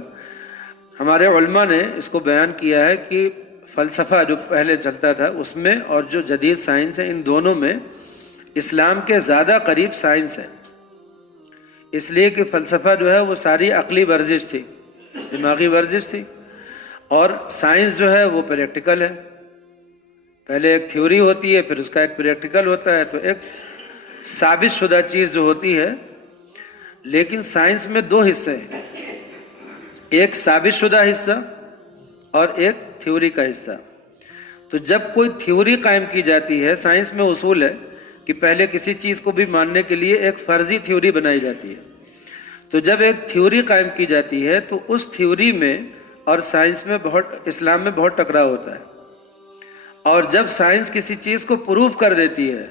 ہمارے علماء نے اس کو بیان کیا ہے کہ فلسفہ جو پہلے چلتا تھا اس میں اور جو جدید سائنس ہے، ان دونوں میں اسلام کے زیادہ قریب سائنس ہے. اس لیے کہ فلسفہ جو ہے وہ ساری عقلی ورزش تھی، دماغی ورزش تھی، اور سائنس جو ہے وہ پریکٹیکل ہے. پہلے ایک تھیوری ہوتی ہے، پھر اس کا ایک پریکٹیکل ہوتا ہے. تو ایک ثابت شدہ چیز جو ہوتی ہے، لیکن سائنس میں دو حصے ہیں، ایک ثابت شدہ حصہ اور ایک تھیوری کا حصہ. تو جب کوئی تھیوری قائم کی جاتی ہے، سائنس میں اصول ہے کہ پہلے کسی چیز کو بھی ماننے کے لیے ایک فرضی تھیوری بنائی جاتی ہے. تو جب ایک تھیوری قائم کی جاتی ہے تو اس تھیوری میں اور سائنس میں اسلام میں بہت ٹکراؤ ہوتا ہے. اور جب سائنس کسی چیز کو پروف کر دیتی ہے،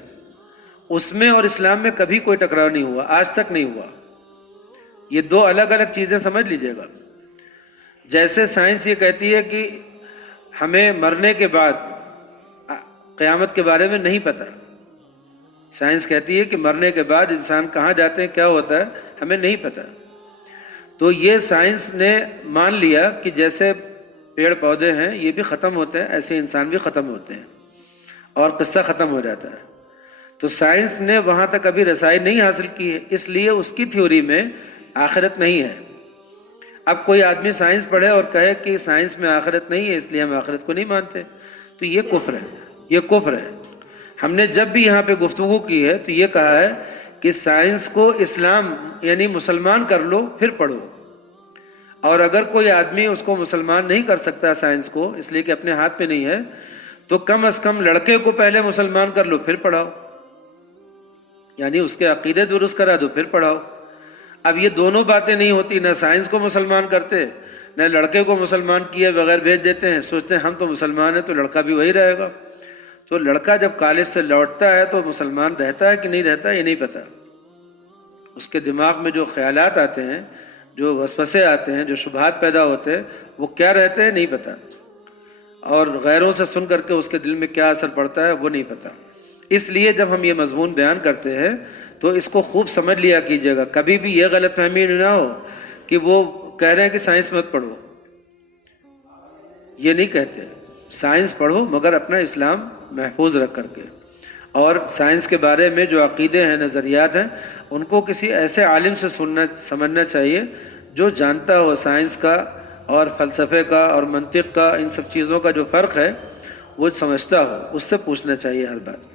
اس میں اور اسلام میں کبھی کوئی ٹکراؤ نہیں ہوا، آج تک نہیں ہوا. یہ دو الگ الگ چیزیں سمجھ لیجئے گا. جیسے سائنس یہ کہتی ہے کہ ہمیں مرنے کے بعد قیامت کے بارے میں نہیں پتہ. سائنس کہتی ہے کہ مرنے کے بعد انسان کہاں جاتے ہیں، کیا ہوتا ہے، ہمیں نہیں پتہ. تو یہ سائنس نے مان لیا کہ جیسے پیڑ پودے ہیں یہ بھی ختم ہوتے ہیں، ایسے انسان بھی ختم ہوتے ہیں اور قصہ ختم ہو جاتا ہے. تو سائنس نے وہاں تک ابھی رسائی نہیں حاصل کی ہے، اس لیے اس کی تھیوری میں آخرت نہیں ہے. اب کوئی آدمی سائنس پڑھے اور کہے کہ سائنس میں آخرت نہیں ہے اس لیے ہم آخرت کو نہیں مانتے، تو یہ کفر ہے، یہ کفر ہے. ہم نے جب بھی یہاں پہ گفتگو کی ہے تو یہ کہا ہے کہ سائنس کو اسلام یعنی مسلمان کر لو پھر پڑھو. اور اگر کوئی آدمی اس کو مسلمان نہیں کر سکتا سائنس کو، اس لیے کہ اپنے ہاتھ میں نہیں ہے، تو کم از کم لڑکے کو پہلے مسلمان کر لو پھر پڑھاؤ، یعنی اس کے عقیدے درست کرا دو پھر پڑھاؤ. اب یہ دونوں باتیں نہیں ہوتی، نہ سائنس کو مسلمان کرتے نہ لڑکے کو مسلمان کیے بغیر بھیج دیتے ہیں. سوچتے ہیں ہم تو مسلمان ہیں تو لڑکا بھی وہی رہے گا. تو لڑکا جب کالج سے لوٹتا ہے تو مسلمان رہتا ہے کہ نہیں رہتا یہ نہیں پتا. اس کے دماغ میں جو خیالات آتے ہیں، جو وسوسے آتے ہیں، جو شبہات پیدا ہوتے ہیں، وہ کیا رہتے ہیں نہیں پتا. اور غیروں سے سن کر کے اس کے دل میں کیا اثر پڑتا ہے وہ نہیں پتا. اس لیے جب ہم یہ مضمون بیان کرتے ہیں تو اس کو خوب سمجھ لیا کیجیے گا. کبھی بھی یہ غلط فہمی نہ ہو کہ وہ کہہ رہے ہیں کہ سائنس مت پڑھو. یہ نہیں کہتے، سائنس پڑھو مگر اپنا اسلام محفوظ رکھ کر کے. اور سائنس کے بارے میں جو عقیدے ہیں، نظریات ہیں، ان کو کسی ایسے عالم سے سمجھنا چاہیے جو جانتا ہو سائنس کا اور فلسفے کا اور منطق کا، ان سب چیزوں کا جو فرق ہے وہ سمجھتا ہو. اس سے پوچھنا چاہیے ہر بات.